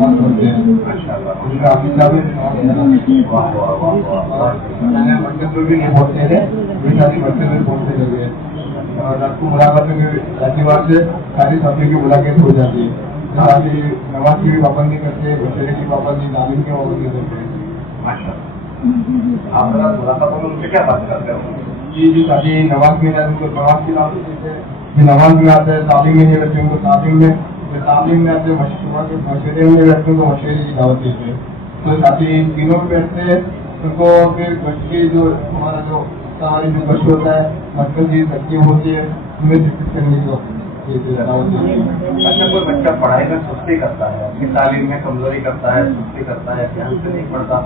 नमाज पढ़ते हैं। उनका अमीना में मस्जिद में भी नहीं पहुँचते थे, वे सारी मस्जिद में पहुँचते लगे। रात को मुलाकातों के रविवार से सारी सभी की मुलाकात हो जाती है। सारी नमाज की भी पाबंदी करते हैं, बचेरे की पाबंदी, तालीम की पाबंदी करते हैं। आप मुलाकातों में उनसे क्या बात करते हो? जी ताकि नमाज में उनको नमाज की बात देते हैं, नमाज में आते हैं, तालीम में नहीं रहते उनको तालीम में आते हैं, मशवरे में रहते हैं तो मशवरे की दावत देते हैं। तो साथ ही तीनों में बैठते हैं उनको फिर बच्चे की जो हमारा जो हमारी जो बच्चे होता है मरकजी तकलीफ होती है उनमें शिक्षित करने की दावत देते हैं। अच्छा, कोई बच्चा पढ़ाई में सुस्ती करता है, अपनी तालीम में कमजोरी करता है, सुस्ती करता है, ध्यान से नहीं पढ़ता,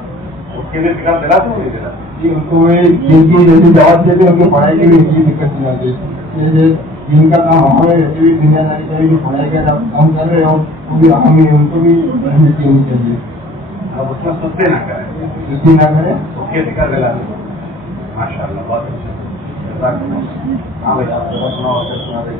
उसके लिए फिक्र दिला तो नहीं दिला? जी उनको जिनकी जैसी दावत देते उनकी पढ़ाई की भी इतनी दिक्कत नहीं आती। जैसे जिनका काम हमें वैसे भी दुनियादारी का भी पढ़ाई का काम कर रहे हो वो भी हम ही उनको भी रहमती होनी चाहिए। अब उसमें सुस्ती ना करें, सुस्ती ना करें, उसके फिक्र दिला दें। माशाअल्लाह, बहुत अच्छा। हाँ भाई, आप सुना होता सुना दें।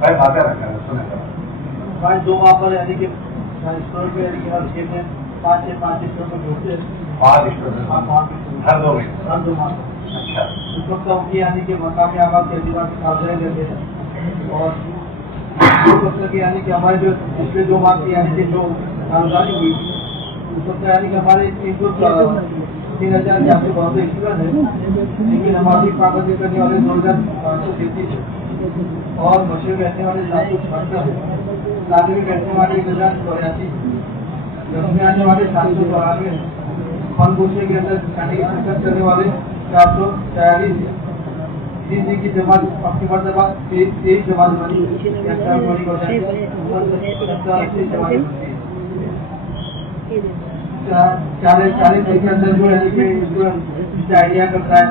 भाई बातें रखा है, सुने भाई दो वहाँ पर यानी कि स्टोर पे यानी कि हर छः में पाँच स्टोर पर जोड़ते हैं। 5 स्टूडेंट हर 2 में? हर 2 माह अच्छा। उस वक्त उनकी यानी कि मकामी आवाज के एतबार से कागजात देते हैं। और उस वक्त की यानी कि हमारे जो पिछले 2 माह की यानी कि जो कामगारी हुई उस वक्त यानी कि हमारे 3,000 के आपके बहुत स्टूडेंट है, लेकिन हमारी पाबंदी करने वाले 2,533 है और मशहूर बैठने वाले 768 है, साथ में बैठने वाले 1,084, दसवें आने वाले 792 है, फन पूछने के अंदर शिरकत करने वाले 446 है। जिन की जमात अपनी मरतबा 23 जमात बनी चालीस के अंदर जो है आइडिया करता है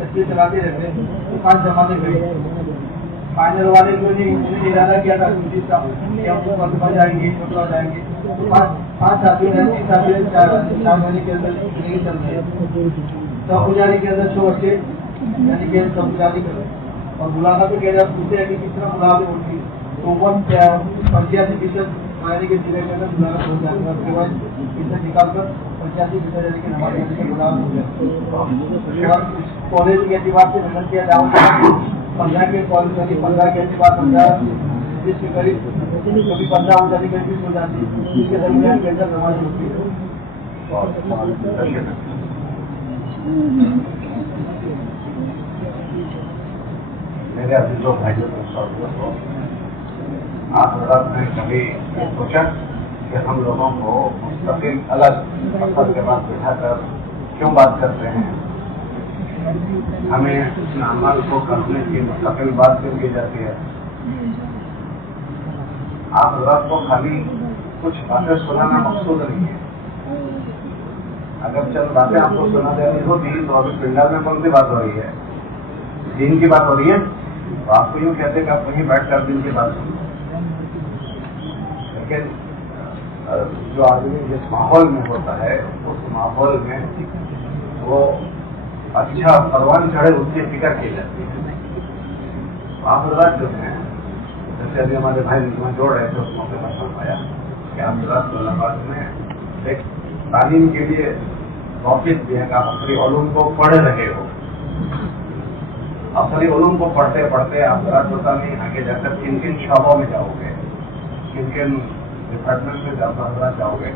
तस्वीर चलाते रहते हैं। तो 5 जमाते गए, फाइनल वाले जो ने इरादा किया था जाएंगे छोटा जाएंगे, तो 5 साथियों ने 3 साथियों 4 महीने के अंदर नहीं चल रहे। सब पुजारी के अंदर 6 बच्चे यानी कि सब पुजारी कर रहे और बुलाना तो कह रहे पूछते हैं कि कितना बुला दे उनकी, तो 85% यानी कि जिले के अंदर बुलाना हो जाएगा। उसके बाद फीसद निकाल कर 85% यानी कि नमाज यानी कि बुलाना हो जाएगा। कॉलेज के एतबार से नजर किया जाओ 15 के कॉलेज यानी 15 के एतबार 15 के करीब कभी 15 हो जाती कभी 20 हो जाती, इसके दरमियान के अंदर नमाज होती है। मेरे अजीजों भाइयों दोस्तों, आप हजरात ने कभी सोचा कि हम लोगों को मुस्तकिल अलग फसल के बाद बैठा कर क्यों बात करते हैं? हमें अपने अमल को करने की मुस्तकिल बात क्यों की जाती है? आप हजरात को खाली कुछ बातें सुनाना मकसूद नहीं है। अगर चंद बातें आपको सुना देनी होती तो अभी पिंडाल में कौन सी बात हो रही है? दीन की बात हो रही है, तो आपको यूँ कहते कि आप वहीं बैठ कर दीन की बात सुनिए। लेकिन जो आदमी जिस माहौल में होता है उस माहौल में वो अच्छा परवान चढ़े उसकी फिक्र की जाती है। आप हजरात जो हैं, जैसे अभी हमारे भाई निजमा जोड़ रहे थे उस मौके पर फरमाया कि आप हजरात में एक तालीम के लिए वापिस भी है कि आप असली उलूम को पढ़ रहे हो। असली उलूम को पढ़ते पढ़ते आप पता नहीं आगे जाकर किन किन शोबों में जाओगे, किन किन डिपार्टमेंट में जाओगे।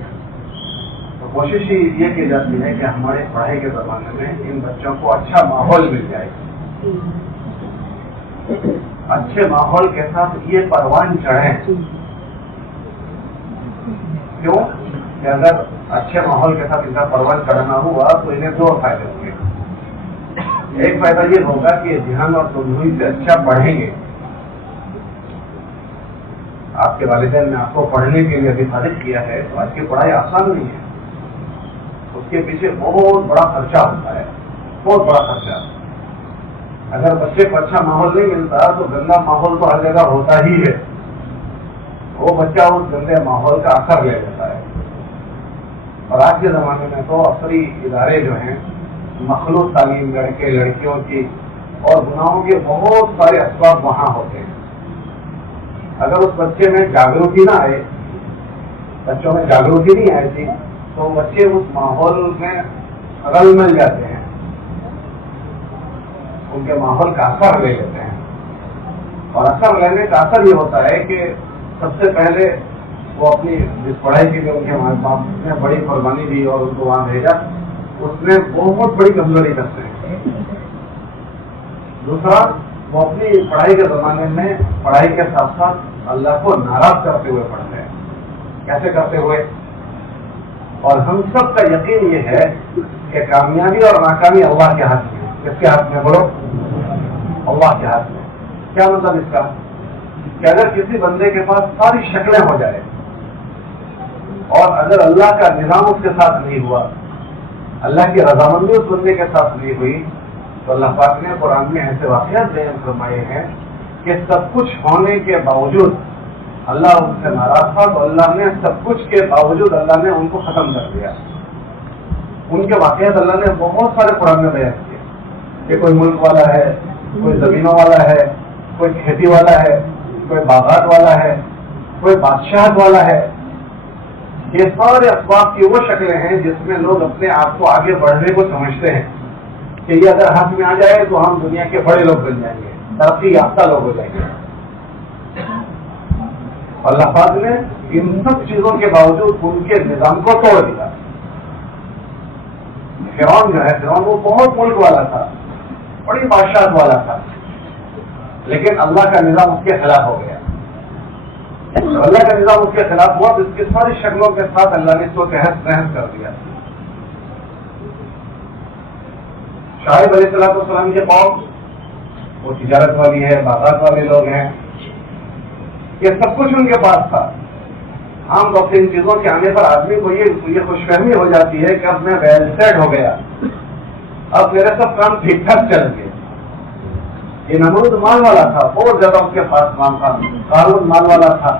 तो कोशिश ही ये की जाती है कि हमारे पढ़ाई के जमाने में इन बच्चों को अच्छा माहौल मिल जाए। अच्छे माहौल के साथ ये परवान चढ़े। क्यों? कि अगर अच्छे माहौल के साथ इनका परवान चढ़ना हुआ तो इन्हें 2 फायदे होंगे। एक फायदा ये होगा कि ध्यान और तमन्नी से अच्छा पढ़ेंगे। आपके वालिदैन ने आपको पढ़ने के लिए विभाजित किया है तो आज की पढ़ाई आसान नहीं है, उसके पीछे बहुत बड़ा खर्चा होता है, बहुत बड़ा खर्चा। अगर बच्चे को अच्छा माहौल नहीं मिलता तो गंदा माहौल तो हर जगह होता ही है, वो बच्चा उस गंदे माहौल का असर ले लेता है। اور آج کے زمانے میں تو عصری ادارے جو ہیں مخلوط تعلیم لڑکے لڑکیوں کی اور گناہوں کے بہت سارے اسباب وہاں ہوتے ہیں. اگر اس بچے میں جاگروتی نہ آئے، بچوں میں جاگروتی نہیں آئی تھی تو بچے اس ماحول میں رل مل جاتے ہیں، ان کے ماحول کا اثر لے لیتے ہیں. اور اثر لینے کا اثر یہ ہوتا ہے کہ سب سے پہلے وہ اپنی جس پڑھائی کے لیے ان کے ماں باپ نے بڑی قربانی دی اور ان کو وہاں بھیجا، اس میں بہت بڑی کمزوری کرتے ہیں. دوسرا، وہ اپنی پڑھائی کے زمانے میں پڑھائی کے ساتھ ساتھ اللہ کو ناراض کرتے ہوئے پڑھتے ہیں. کیسے کرتے ہوئے؟ اور ہم سب کا یقین یہ ہے کہ کامیابی اور ناکامی اللہ کے ہاتھ میں. کس کے ہاتھ میں بولو؟ اللہ کے ہاتھ میں. کیا مطلب اس کا؟ کہ اگر کسی بندے کے پاس ساری شکلیں ہو جائے اور اگر اللہ کا نظام اس کے ساتھ نہیں ہوا، اللہ کی رضامندی اس بندے کے ساتھ نہیں ہوئی، تو اللہ پاک نے قرآن میں ایسے واقعات بیان فرمائے ہیں کہ سب کچھ ہونے کے باوجود اللہ ان سے ناراض تھا، تو اللہ نے سب کچھ کے باوجود اللہ نے ان کو ختم کر دیا. ان کے واقعات اللہ نے بہت سارے قرآن میں بیان کیے کہ کوئی ملک والا ہے، کوئی زمینوں والا ہے، کوئی کھیتی والا ہے، کوئی باغات والا ہے، کوئی بادشاہت والا ہے. یہ سارے اسباب کی وہ شکلیں ہیں جس میں لوگ اپنے آپ کو آگے بڑھنے کو سمجھتے ہیں کہ یہ اگر ہاتھ میں آ جائے تو ہم دنیا کے بڑے لوگ بن جائیں گے، ترقی یافتہ لوگ ہو جائیں گے. اللہ پاک نے ان سب چیزوں کے باوجود ان کے نظام کو توڑ دیا. فرعون جو ہے، فرعون وہ بہت ملک والا تھا، بڑی بادشاہت والا تھا، لیکن اللہ کا نظام اس کے خلاف ہو گیا. اللہ کا نظام اس کے خلاف ہوا تو اس کی ساری شکلوں کے ساتھ اللہ نے اس کو تحس نحس کر دیا. شعیب علیہ السلام کے قوم وہ تجارت والی ہے، باغات والے لوگ ہیں، یہ سب کچھ ان کے پاس تھا. عام طور سے ان چیزوں کے آنے پر آدمی کو یہ خوش فہمی ہو جاتی ہے کہ اب میں ویل سیٹ ہو گیا، اب میرے سب کام ٹھیک ٹھاک چل گئے. یہ نمرود مال والا تھا، بہت زیادہ اس کے پاس مال تھا. قارون مال والا تھا،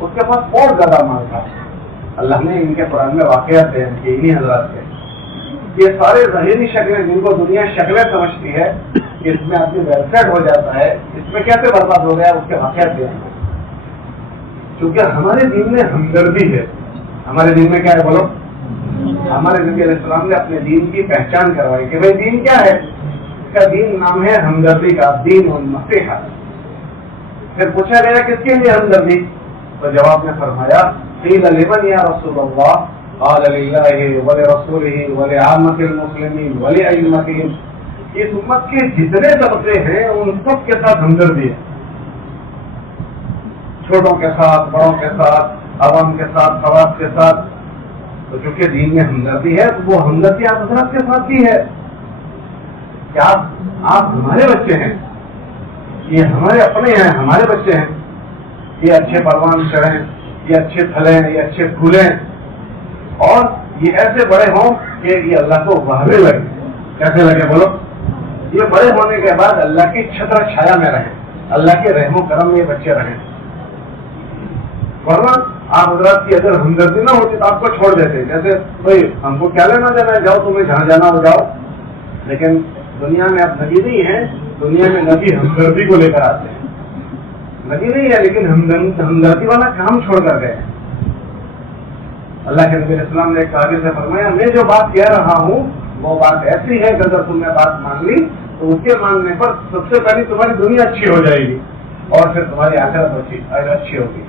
اس کے پاس بہت زیادہ مال تھا. اللہ نے ان کے قرآن میں واقعات بیان کیے انہی حضرات کے. یہ سارے ظاہری شکلیں جن کو دنیا شکلیں سمجھتی ہے کہ اس میں آدمی ویل سیٹ ہو جاتا ہے، اس میں کیسے برباد ہو گیا، اس کے واقعات بیان کیے. چونکہ ہمارے دین میں ہمدردی ہے. ہمارے دین میں کیا ہے بولو؟ ہمارے نبی علیہ السلام نے اپنے دین کی پہچان کروائی کہ بھائی دین کیا ہے. اس کا دین نام ہے ہمدردی کا، دین النصیحہ. پھر پوچھا گیا کس کے لیے ہمدردی؟ تو جواب میں فرمایا قیل لمن یا رسول اللہ قال للہ ولرسولہ ولعامۃ المسلمین ولأئمتہم. اس امت کے جتنے طبقے ہیں ان سب کے ساتھ ہمدردی ہے، چھوٹوں کے ساتھ، بڑوں کے ساتھ، عوام کے ساتھ، خواص کے ساتھ. تو چونکہ دین میں ہمدردی ہے تو وہ ہمدردی آپ حضرات کے ساتھ بھی ہے کہ آپ ہمارے بچے ہیں، یہ ہمارے اپنے ہیں، ہمارے بچے ہیں. یہ اچھے پروان چڑھیں، یہ اچھے پھلیں، یہ اچھے پھولیں، اور یہ ایسے بڑے ہوں کہ یہ اللہ کو وہابے لگے. کیسے لگے بولو؟ یہ بڑے ہونے کے بعد اللہ کی چھتر چھایا میں رہیں، اللہ کے رحم و کرم میں یہ بچے رہیں. ورنہ آپ حضرات کی اگر ہمدردی نہ ہوتی تو آپ کو چھوڑ دیتے، جیسے بھائی ہم کو کیا لینا دینا ہے، جاؤ تمہیں جہاں جانا ہو جاؤ. لیکن دنیا میں اب نبی نہیں ہے، دنیا میں نبی ہمدردی کو لے کر آتے ہیں. نبی نہیں ہے لیکن ہمدردی والا کام چھوڑ کر گئے. اللہ کے نبی علیہ السلام نے ایک صحابی سے فرمایا میں جو بات کہہ رہا ہوں وہ بات ایسی ہے کہ اگر تم نے بات مان لی تو اس کے ماننے پر سب سے پہلے تمہاری دنیا اچھی ہو جائے گی اور پھر تمہاری آخرت اچھی ہوگی.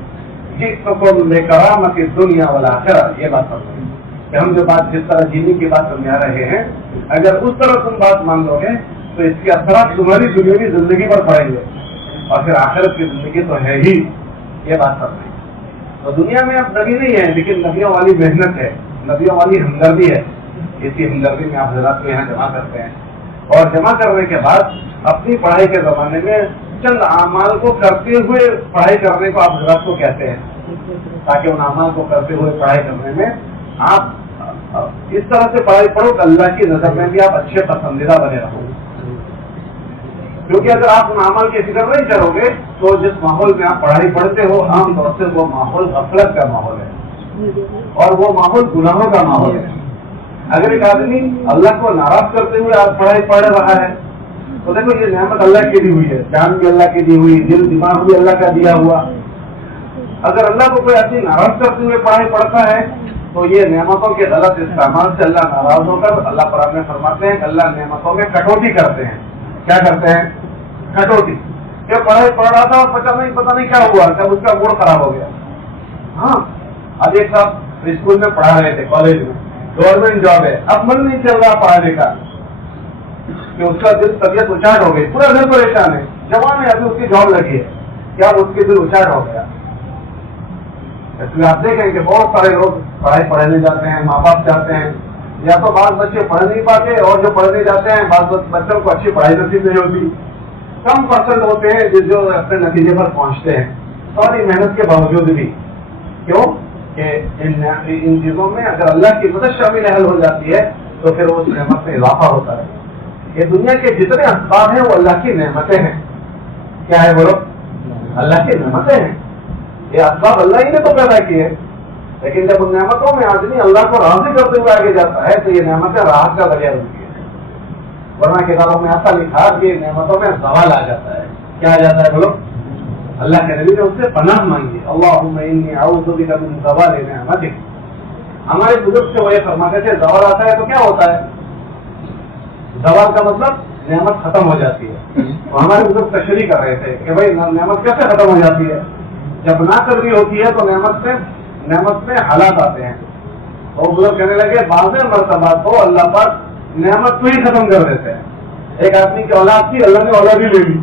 جس کو بے کرامت دنیا والا آخرت، یہ بات فرمائی کہ ہم جو بات جس طرح جینے کی بات سمجھا رہے ہیں، اگر اس طرح تم بات مان لو گے تو اس کے اثرات تمہاری دنیاوی زندگی پر پڑیں گے اور پھر آخرت کی زندگی تو ہے ہی. یہ بات فرمائی. تو دنیا میں اب نبی نہیں ہے لیکن نبیوں والی محنت ہے، نبیوں والی ہمدردی ہے. اسی ہمدردی میں آپ حضرات کو یہاں جمع کرتے ہیں اور جمع کرنے کے بعد اپنی پڑھائی کے زمانے میں چند اعمال کو کرتے ہوئے پڑھائی کرنے کو آپ حضرات کو کہتے ہیں، تاکہ ان اعمال کو کرتے ہوئے پڑھائی کرنے میں آپ اس طرح سے پڑھائی پڑھو کہ اللہ کی نظر میں بھی آپ اچھے پسندیدہ بنے رہو. کیونکہ اگر آپ ان اعمال کی فکر نہیں کرو گے تو جس ماحول میں آپ پڑھائی پڑھتے ہو عام طور سے وہ ماحول غفلت کا ماحول ہے. اور وہ ماحول گناہوں کا ماحول ہے. اگر ایک آدمی اللہ کو ناراض کرتے ہوئے آج پڑھائی پڑھ رہا ہے تو دیکھو یہ نعمت اللہ کی دی ہوئی ہے, جان بھی اللہ کی دی ہوئی, دل دماغ بھی اللہ کا دیا ہوا. اگر اللہ کو کوئی آدمی ناراض کرتے ہوئے پڑھائی پڑھتا ہے تو یہ نعمتوں کے غلط استعمال سے اللہ ناراض ہو کر اللہ قرآن میں فرماتے ہیں کہ اللہ نعمتوں میں کٹوتی کرتے ہیں. کیا کرتے ہیں؟ کٹوتی. کہ پڑھائی پڑھ رہا تھا اور پتہ نہیں کیا ہوا, جب اس کا موڈ خراب ہو گیا. ہاں, اب ایک صاحب اسکول میں پڑھا رہے تھے, کالج میں, گورنمنٹ جاب ہے, اب من نہیں چل رہا پڑھانے کا کہ اس کا دل طبیعت اچاٹ ہو گئی, پورا دل پریشان ہے, جوان ہے, ابھی اس کی جاب لگی ہے, کیا اس کے دل اچاٹ ہو گیا. اس لیے آپ دیکھیں کہ بہت سارے لوگ پڑھائی پڑھنے جاتے ہیں, ماں باپ جاتے ہیں, یا تو بعض بچے پڑھ نہیں پاتے اور جو پڑھنے جاتے ہیں بعض بچوں کو اچھی پڑھائی نصیب نہیں ہوتی. کم پرسنٹ ہوتے ہیں جو اپنے نتیجے پر پہنچتے ہیں ساری محنت کے باوجود بھی. کیوں کہ ان چیزوں میں اگر اللہ کی مدد شامل حل ہو جاتی ہے تو پھر اس نعمت میں اضافہ ہوتا ہے. یہ دنیا کے جتنے اسباب ہیں وہ اللہ کی نعمتیں ہیں. کیا ہے بولو؟ اللہ کی نعمتیں ہیں. یہ اسباب اللہ ہی نے تو پیدا کیے, لیکن جب ان نعمتوں میں آدمی اللہ کو راضی کرتے ہوئے آگے جاتا ہے تو یہ نعمتیں راحت کا ذریعہ بنتی ہے. ورنہ کتابوں میں ایسا لکھا کہ نعمتوں میں زوال آ جاتا ہے. کیا آ جاتا ہے بولو؟ اللہ کے نبی نے اس سے پناہ مانگی, اللہم انی اعوذ بک من زوال نعمتک. ہمارے بزرگ سے وہ یہ فرماتے تھے زوال آتا ہے تو کیا ہوتا ہے؟ زوال کا مطلب نعمت ختم ہو جاتی ہے. تو ہمارے بزرگ تشریح کر رہے تھے کہ بھائی نعمت کیسے ختم ہو جاتی ہے؟ جب نہ کرنی ہوتی ہے تو نعمت میں حالات آتے ہیں. اور بزرگ کہنے لگے بعض مرتبہ تو اللہ پاک نعمت کو ہی ختم کر دیتے ہیں. ایک آدمی کی اولاد تھی, اللہ نے اولاد ہی لے لی.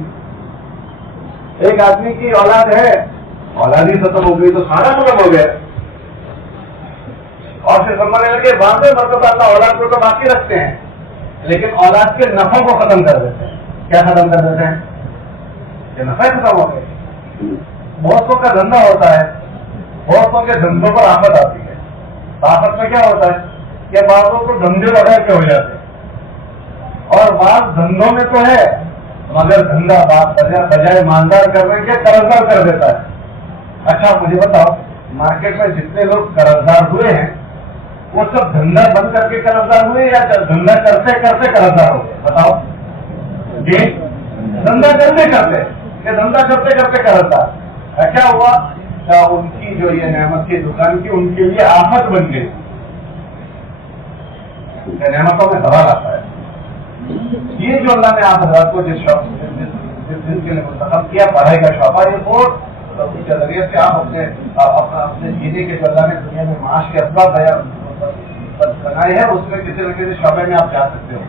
ایک آدمی کی اولاد ہے, اولاد ہی ختم ہو گئی تو سارا ختم ہو گیا. اور پھر سمجھنے لگے بعض مرتبہ اللہ اولاد کو تو باقی رکھتے ہیں لیکن اولاد کے نفع کو ختم کر دیتے ہیں. کیا ختم کر دیتے ہیں؟ یہ نفع ختم ہو گئے. بہتوں کا دھندا ہوتا ہے, بہتوں کے دھندوں پر آفت آتی ہے. آفت میں کیا ہوتا ہے کہ بعضوں کو دھندے بغیر کے ہو جاتے ہیں اور بعض دھندوں میں تو ہے مگر دھندا بجائے ایماندار کرنے کے قرضدار کر دیتا ہے. اچھا مجھے بتاؤ, مارکیٹ میں جتنے لوگ قرضدار ہوئے ہیں وہ سب دھندا بند کر کے قرضدار ہوئے یا دھندا کرتے کرتے قرضدار ہو گئے؟ بتاؤ جی. دھندا کرتے کرتے قرضدار. کیا ہوا؟ ان کی جو یہ نعمت کی دکان کی ان کے لیے آفت بن گئی. نعمتوں میں زوال آتا ہے. یہ جو اللہ نے آپ حضرات کو جس دن کے لیے منتخب کیا پڑھائی کا شعبہ, یہ بہت کے ذریعے سے آپ اپنے جینے کے جو اللہ نے دنیا میں معاش کے اسباب بنائے ہیں اس میں کسی نہ کسی شعبے میں آپ جا سکتے ہو.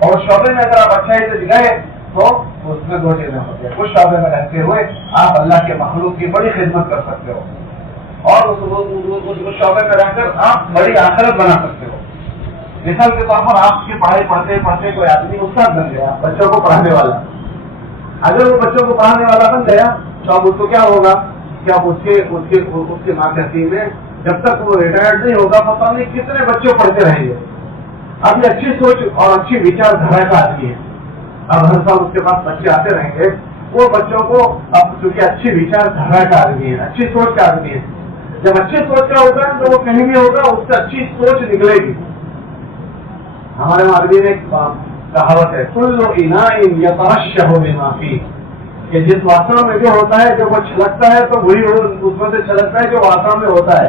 اور شعبے میں اگر آپ اچھائی سے گئے تو اس میں دو چیزیں ہوتی ہیں. اس شعبے میں رہتے ہوئے آپ اللہ کے مخلوق کی بڑی خدمت کر سکتے ہو اور اس شعبے میں رہ کر آپ بڑی آخرت بنا سکتے ہو. مثال کے طور پر آپ کی پڑھائی پڑھتے پڑھتے کوئی آدمی استاد بن گیا, بچوں کو پڑھانے والا. اگر وہ بچوں کو پڑھانے والا بن گیا تو اب اس کو کیا ہوگا کہ اب اس کے ماتحتی میں جب تک وہ ریٹائرڈ نہیں ہوگا پتہ نہیں کتنے بچے پڑھتے رہیں گے. اب یہ اچھی سوچ اور اچھی وچار دھارا کا آدمی ہے. اب ہر سال اس کے پاس بچے آتے رہیں گے. وہ بچوں کو اب چونکہ اچھی وچار دھارا کا آدمی ہے, اچھی سوچ کا آدمی ہے, جب اچھی سوچ کا ہوگا تو وہ کہیں بھی ہوگا اس سے اچھی سوچ نکلے گی. ہمارے مولوی میں ایک کہاوت ہے, کل اناء یترشح بما فیہ, کہ جس واسطہ میں جو ہوتا ہے جب وہ چھلکتا ہے تو وہی اس میں سے چھلکتا ہے جو واسطہ میں ہوتا ہے.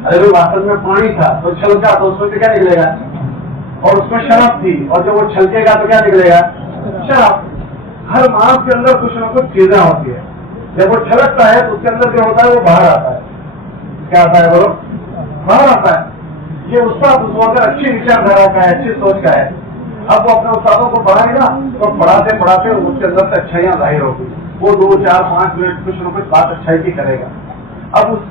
اگر وہ واسطہ میں پانی تھا تو چھلکا تو اس میں سے کیا نکلے گا؟ اور اس میں شراب تھی اور جب وہ چھلکے گا تو کیا نکلے گا؟ شراب. ہر ماس کے اندر کچھ نہ کچھ چیزیں ہوتی ہے. جب وہ چھلکتا ہے تو اس کے اندر جو ہوتا ہے وہ باہر آتا ہے. کیا آتا ہے بولو؟ باہر آتا ہے. یہ استاد اس وقت اچھی وچار دھارا کا ہے, اچھی سوچ کا ہے. اب وہ اپنے استادوں کو پڑھائے گا تو پڑھاتے پڑھاتے اس کے اندر سے اچھائیاں ظاہر ہوگی. وہ 2, 4, 5 منٹ کچھ نہ کچھ بات اچھائی کی کرے گا. اب اس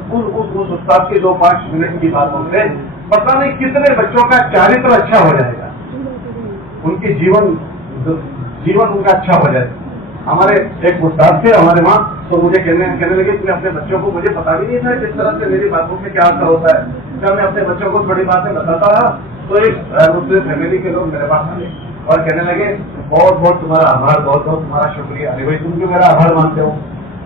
استاد کی 2-5 منٹ کی باتوں سے پتہ نہیں کتنے بچوں کا چارتر اچھا ہو جائے گا, ان کی جیون ان کا اچھا ہو جائے گا. ہمارے ایک استاد تھے ہمارے وہاں, تو مجھے کہنے لگے کہ اپنے بچوں کو, مجھے پتا بھی نہیں تھا کس طرح سے میری باتوں میں کیا اثر ہوتا ہے. جب میں اپنے بچوں کو بڑی باتیں بتاتا رہا تو ایک مسلم فیملی کے لوگ میرے پاس آئے اور کہنے لگے بہت بہت تمہارا آبھار, بہت بہت تمہارا شکریہ. ارے بھائی تم کیوں میرا آبھار مانتے ہو؟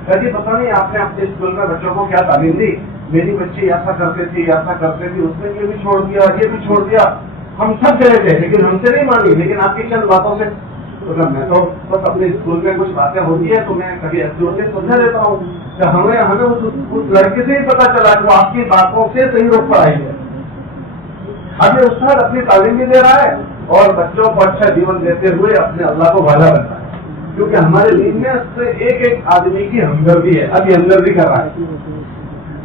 کبھی پتہ نہیں آپ نے اپنے اسکول میں بچوں کو کیا تعلیم دی، میری بچی ایسا کرتے تھی ایسا کرتے تھی، اس نے یہ بھی چھوڑ دیا یہ بھی چھوڑ دیا، ہم سب چلے تھے لیکن ہم سے نہیں مانی، لیکن آپ کی چند باتوں سے میں تو بس اپنے اسکول میں کچھ باتیں ہوتی ہے تو میں کبھی ایسی ہوتی ہے سمجھا دیتا ہوں کہ ہمیں اس لڑکے سے ہی پتا چلا کہ وہ آپ کی باتوں سے صحیح روک پڑائی ہے. اب یہ استاد اپنی تعلیم بھی دے رہا ہے اور بچوں کو اچھا جیون دیتے ہوئے اپنے اللہ کو بھلا بنتا ہے، کیونکہ ہمارے دین میں اس سے ایک ایک آدمی کی ہمدردی ہے. اب یہ ہمدردی کر رہا ہے.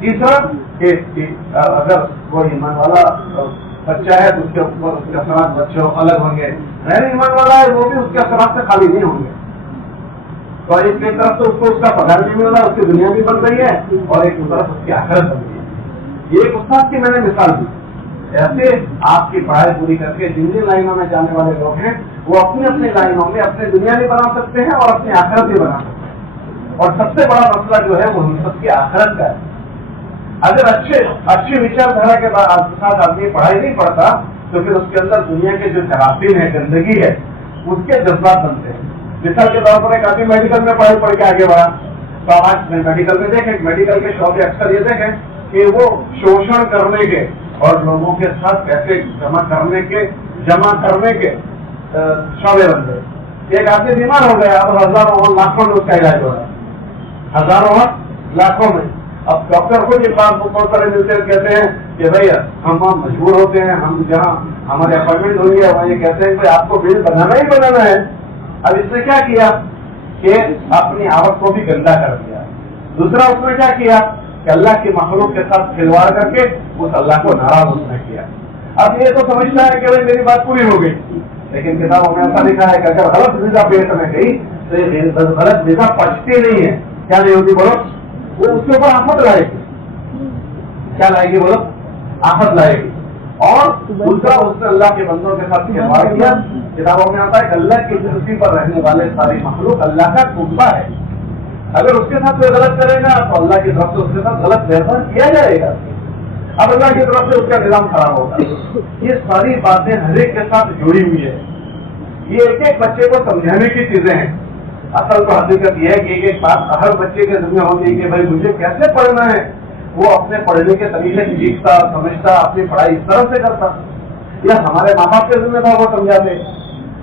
تیسرا کہ اگر وہ ایمان والا بچہ ہے تو اس کے اوپر اس کے اثرات بچوں الگ ہوں گے، غیر ایمان والا ہے وہ بھی اس کے اثرات سے خالی نہیں ہوں گے. تو ایک طرف تو اس کو اس کا پگار بھی مل رہا ہے، اس کی دنیا بھی بن رہی ہے، اور ایک طرف اس کی آخرت بن رہی ہے. یہ ایک استاد کی میں نے مثال دی. ایسے آپ کی پڑھائی پوری کر کے جن جن لائنوں میں جانے والے لوگ ہیں وہ اپنی اپنی لائنوں میں اپنی دنیا بھی بنا سکتے ہیں اور اپنی آخرت بھی بنا سکتے ہیں. اور سب سے بڑا مسئلہ جو ہے وہ ہم سب کی آخرت کا ہے. اگر اچھی وچار دھارا کے ساتھ آدمی پڑھائی نہیں پڑھتا تو پھر اس کے اندر دنیا کے جو جراثیم ہے، گندگی ہے، اس کے جذبات بنتے ہیں. مثال کے طور پر ایک آدمی میڈیکل میں پڑھائی پڑھ کے آگے بڑھا تو آج میڈیکل میں دیکھیں، میڈیکل کے شعبے اکثر یہ دیکھیں کہ وہ شوشن کرنے کے اور لوگوں کے ساتھ پیسے جمع کرنے کے شعبے بن گئے. ایک آدمی بیمار ہو گیا، اب ہزاروں لاکھوں میں اس کا علاج ہو رہا ہے، ہزاروں لاکھوں میں. اب ڈاکٹر کو یہ بات بہت سارے ملتے ہیں، کہتے ہیں کہ بھائی ہم مجبور ہوتے ہیں، ہم جہاں ہمارے اپائنٹمنٹ ہوئی ہے وہاں یہ کہتے ہیں کہ آپ کو بل بنانا ہی بنانا ہے. اب اس نے کیا کیا کہ اپنی آوک کو بھی گندا کر دیا. دوسرا اس نے کیا کیا کہ اللہ کی مخلوق کے ساتھ کھلواڑ کر کے اس اللہ کو ناراض اس نے کیا. اب یہ تو سمجھتا ہے کہ بھائی میری بات پوری ہو گئی، لیکن کتابوں میں ایسا لکھا ہے کہ اگر غلط غذا پیٹ میں گئی تو یہ غلط غذا پچتی نہیں ہے. کیا نہیں ہوتی بولو؟ وہ اس کے اوپر آفت لائے گی. کیا لائے گی بولو؟ آفت لائے گی. اور دوسرا اس نے اللہ کے بندوں کے ساتھ کھلواڑ کیا. کتابوں میں آتا ہے کہ اللہ کی دھرتی پر رہنے والے ساری مخلوق اللہ کا کنبہ ہے. اگر اس کے ساتھ کوئی غلط کرے گا تو اللہ کی طرف سے اس کے ساتھ غلط ویوہار کیا جائے گا. اب اللہ کی طرف سے اس کا نظام خراب ہوگا. یہ ساری باتیں ہر ایک کے ساتھ جڑی ہوئی ہے. یہ ایک ایک بچے کو سمجھانے کی چیزیں ہیں. اصل تو حقیقت یہ ہے کہ ایک بات ہر بچے کے ذمہ ہوتی ہے کہ بھائی مجھے کیسے پڑھنا ہے. وہ اپنے پڑھنے کے طریقے سیکھتا، سمجھتا، اپنی پڑھائی اس طرح سے کرتا. یا ہمارے ماں باپ کے ذمہ تھا وہ سمجھاتے،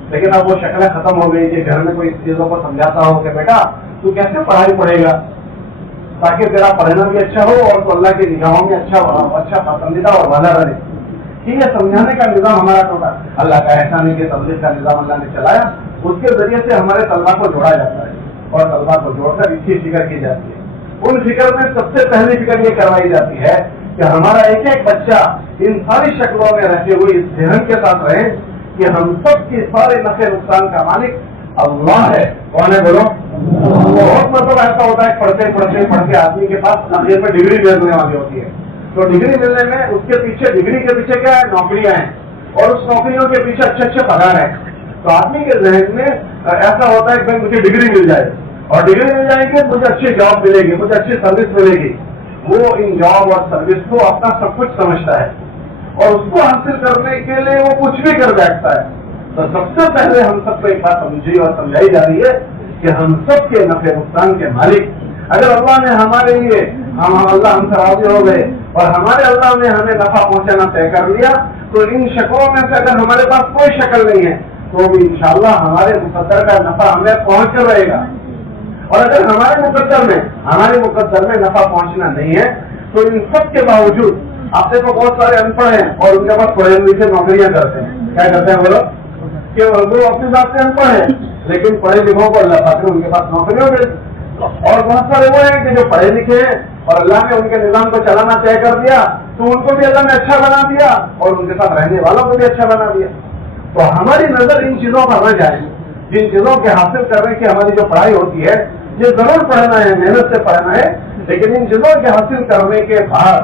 لیکن اب وہ شکلیں ختم ہو گئی کہ گھر میں کوئی چیزوں کو سمجھاتا ہو کہ بیٹا تو کیسے پڑھائی پڑھے گا تاکہ تیرا پڑھنا بھی اچھا ہو اور تو اللہ کی نگاہوں میں اچھا پسندیدہ اور والا رہے. ٹھیک ہے، سمجھانے کا نظام ہمارا تو اللہ کا احسان ہے کہ تبلیغ کا نظام اللہ نے چلایا. اس کے ذریعے سے ہمارے طلبا کو جوڑا جاتا ہے اور طلبا کو جوڑ کر اچھی فکر کی جاتی ہے. ان فکر میں سب سے پہلی فکر یہ کروائی جاتی ہے کہ ہمارا ایک ایک بچہ ان ساری شکلوں میں رہتے ہوئے اس ذہن کے ساتھ رہے کہ ہم سب کے سارے نفع نقصان کا مالک اللہ ہے. کون ہے بولو؟ بہت مطلب ایسا ہوتا ہے پڑھتے آدمی کے پاس آخر میں ڈگری ملنے والی ہوتی ہے. تو ڈگری ملنے میں اس کے پیچھے ڈگری کے پیچھے کیا ہے؟ نوکریاں ہیں، اور اس نوکریوں کے پیچھے اچھے پگار ہیں. تو آدمی کے ذہن میں ایسا ہوتا ہے کہ مجھے ڈگری مل جائے، اور ڈگری مل جائے گی مجھے اچھی جاب ملے گی، مجھے اچھی سروس ملے گی. وہ ان جاب اور سروس کو اپنا سب کچھ سمجھتا ہے اور اس کو حاصل کرنے کے لیے وہ کچھ بھی کر بیٹھتا ہے. تو سب سے پہلے ہم سب کو ایک بات سمجھی اور سمجھائی جا رہی ہے کہ ہم سب کے نفع نقصان کے مالک. اگر اللہ نے ہمارے لیے اللہ ہم سے راضی ہو گئے اور ہمارے اللہ نے ہمیں نفع پہنچانا طے کر لیا تو ان شکلوں میں سے اگر ہمارے پاس کوئی شکل نہیں ہے تو بھی انشاءاللہ ہمارے مقدر کا نفع ہمیں پہنچ کر رہے گا. اور اگر ہمارے مقدر میں نفع پہنچنا نہیں ہے تو ان سب کے باوجود آپ دیکھو بہت سارے ان پڑھ ہیں اور ان کے پاس پڑھے لکھے نوکریاں کرتے ہیں. کیا کرتے ہیں بولو؟ کہ وہ اپنی بات سے ان پڑھ ہیں لیکن پڑھے لکھوں کو اللہ پاک نے ان کے پاس نوکریاں دے. اور بہت سارے وہ ہیں کہ جو پڑھے لکھے ہیں اور اللہ نے ان کے نظام کو چلانا طے کر دیا تو ان کو بھی اللہ نے اچھا بنا دیا اور ان کے ساتھ رہنے والوں کو بھی اچھا بنا دیا. تو ہماری نظر ان چیزوں پر نہ جائے. جن چیزوں کے حاصل کرنے کی ہماری جو پڑھائی ہوتی ہے یہ ضرور پڑھنا ہے، محنت سے پڑھنا ہے، لیکن ان چیزوں کے حاصل کرنے کے بعد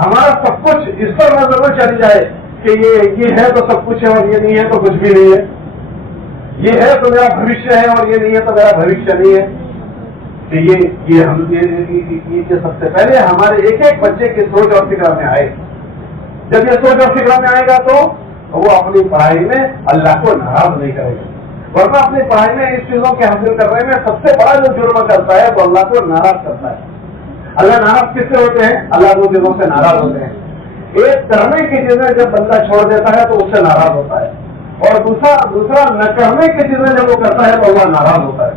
ہمارا سب کچھ اس پر نہ ضرور چلی جائے کہ یہ ہے تو سب کچھ ہے اور یہ نہیں ہے تو کچھ بھی نہیں ہے، یہ ہے تو میرا بھوشیہ ہے اور یہ نہیں ہے تو میرا بھوشیہ نہیں ہے. کہ یہ سب سے پہلے ہمارے ایک ایک بچے کی سوچ اور فکر میں آئے. جب یہ سوچ اور فکر میں آئے گا تو وہ اپنی پڑھائی میں اللہ کو ناراض نہیں کرے گا. ورنہ اپنی پڑھائی میں اس چیزوں کے حاصل کرنے میں سب سے بڑا جو جرم کرتا ہے وہ اللہ کو ناراض کرتا ہے. اللہ ناراض کس سے ہوتے ہیں؟ اللہ دو چیزوں سے ناراض ہوتے ہیں. ایک کرنے کی چیزیں جب بندہ چھوڑ دیتا ہے تو اس سے ناراض ہوتا ہے, اور دوسرا نہ کرنے کی چیزیں جب وہ کرتا ہے تو اللہ ناراض ہوتا ہے.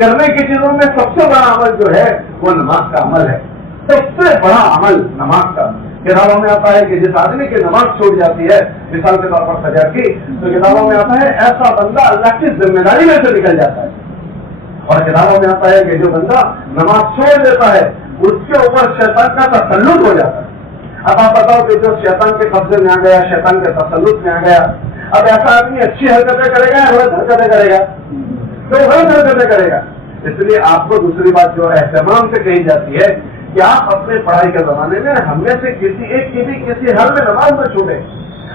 کرنے کی چیزوں میں سب سے بڑا عمل جو ہے وہ نماز کا عمل ہے. سب سے بڑا عمل نماز کا. کتابوں میں آتا ہے کہ جس آدمی کی نماز چھوٹ جاتی ہے, مثال کے طور پر سجا کی, تو کتابوں میں آتا ہے ایسا بندہ اللہ کی ذمہ داری میں سے نکل جاتا ہے. اور کتابوں میں آتا ہے کہ جو بندہ نماز چھوڑ دیتا ہے اس کے اوپر شیطان کا تسلط ہو جاتا ہے. اب آپ بتاؤ کہ جو شیطان کے قبضے میں آ گیا, شیطان کے تسلط میں آ گیا, اب ایسا آدمی اچھی حرکتیں کرے گا یا غلط حرکتیں کرے گا؟ تو غلط حرکتیں کرے گا. اس لیے آپ کو دوسری بات جو اہتمام سے کہی جاتی ہے کہ آپ اپنے پڑھائی کے زمانے میں ہم میں سے کسی ایک کی بھی کسی حال میں نماز نہ چھوڑے.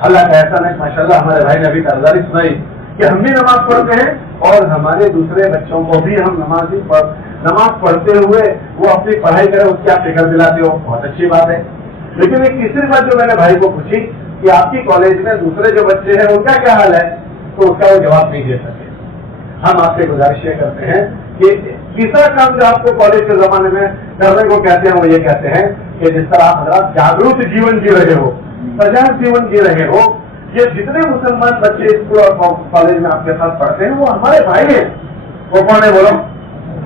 اللہ کا احسان ہے ماشاء اللہ, ہمارے بھائی نے ابھی کارگزاری سنائی کہ ہم بھی نماز پڑھتے ہیں اور ہمارے دوسرے بچوں کو بھی ہم نماز پڑھتے ہوئے وہ اپنی پڑھائی کرے اس کی آپ فکر دلاتے ہو, بہت اچھی بات ہے. لیکن ایک تیسری بات جو میں نے بھائی کو پوچھی کہ آپ کی کالج میں دوسرے جو بچے ہیں ان کا کیا حال ہے, تو اس کا وہ جواب نہیں دے سکے. ہم آپ سے گزارش یہ کرتے ہیں کہ تیسرا کام جو آپ کو کالج کے زمانے میں کرنے کو کہتے ہیں وہ یہ کہتے ہیں کہ جس طرح آپ حضرات جاگروک جیون جی رہے ہو, سجاگ جیون جی رہے ہو, یہ جتنے مسلمان بچے اسکول اور کالج میں آپ کے ساتھ پڑھتے ہیں وہ ہمارے بھائی ہیں. وہ کون ہے بولو,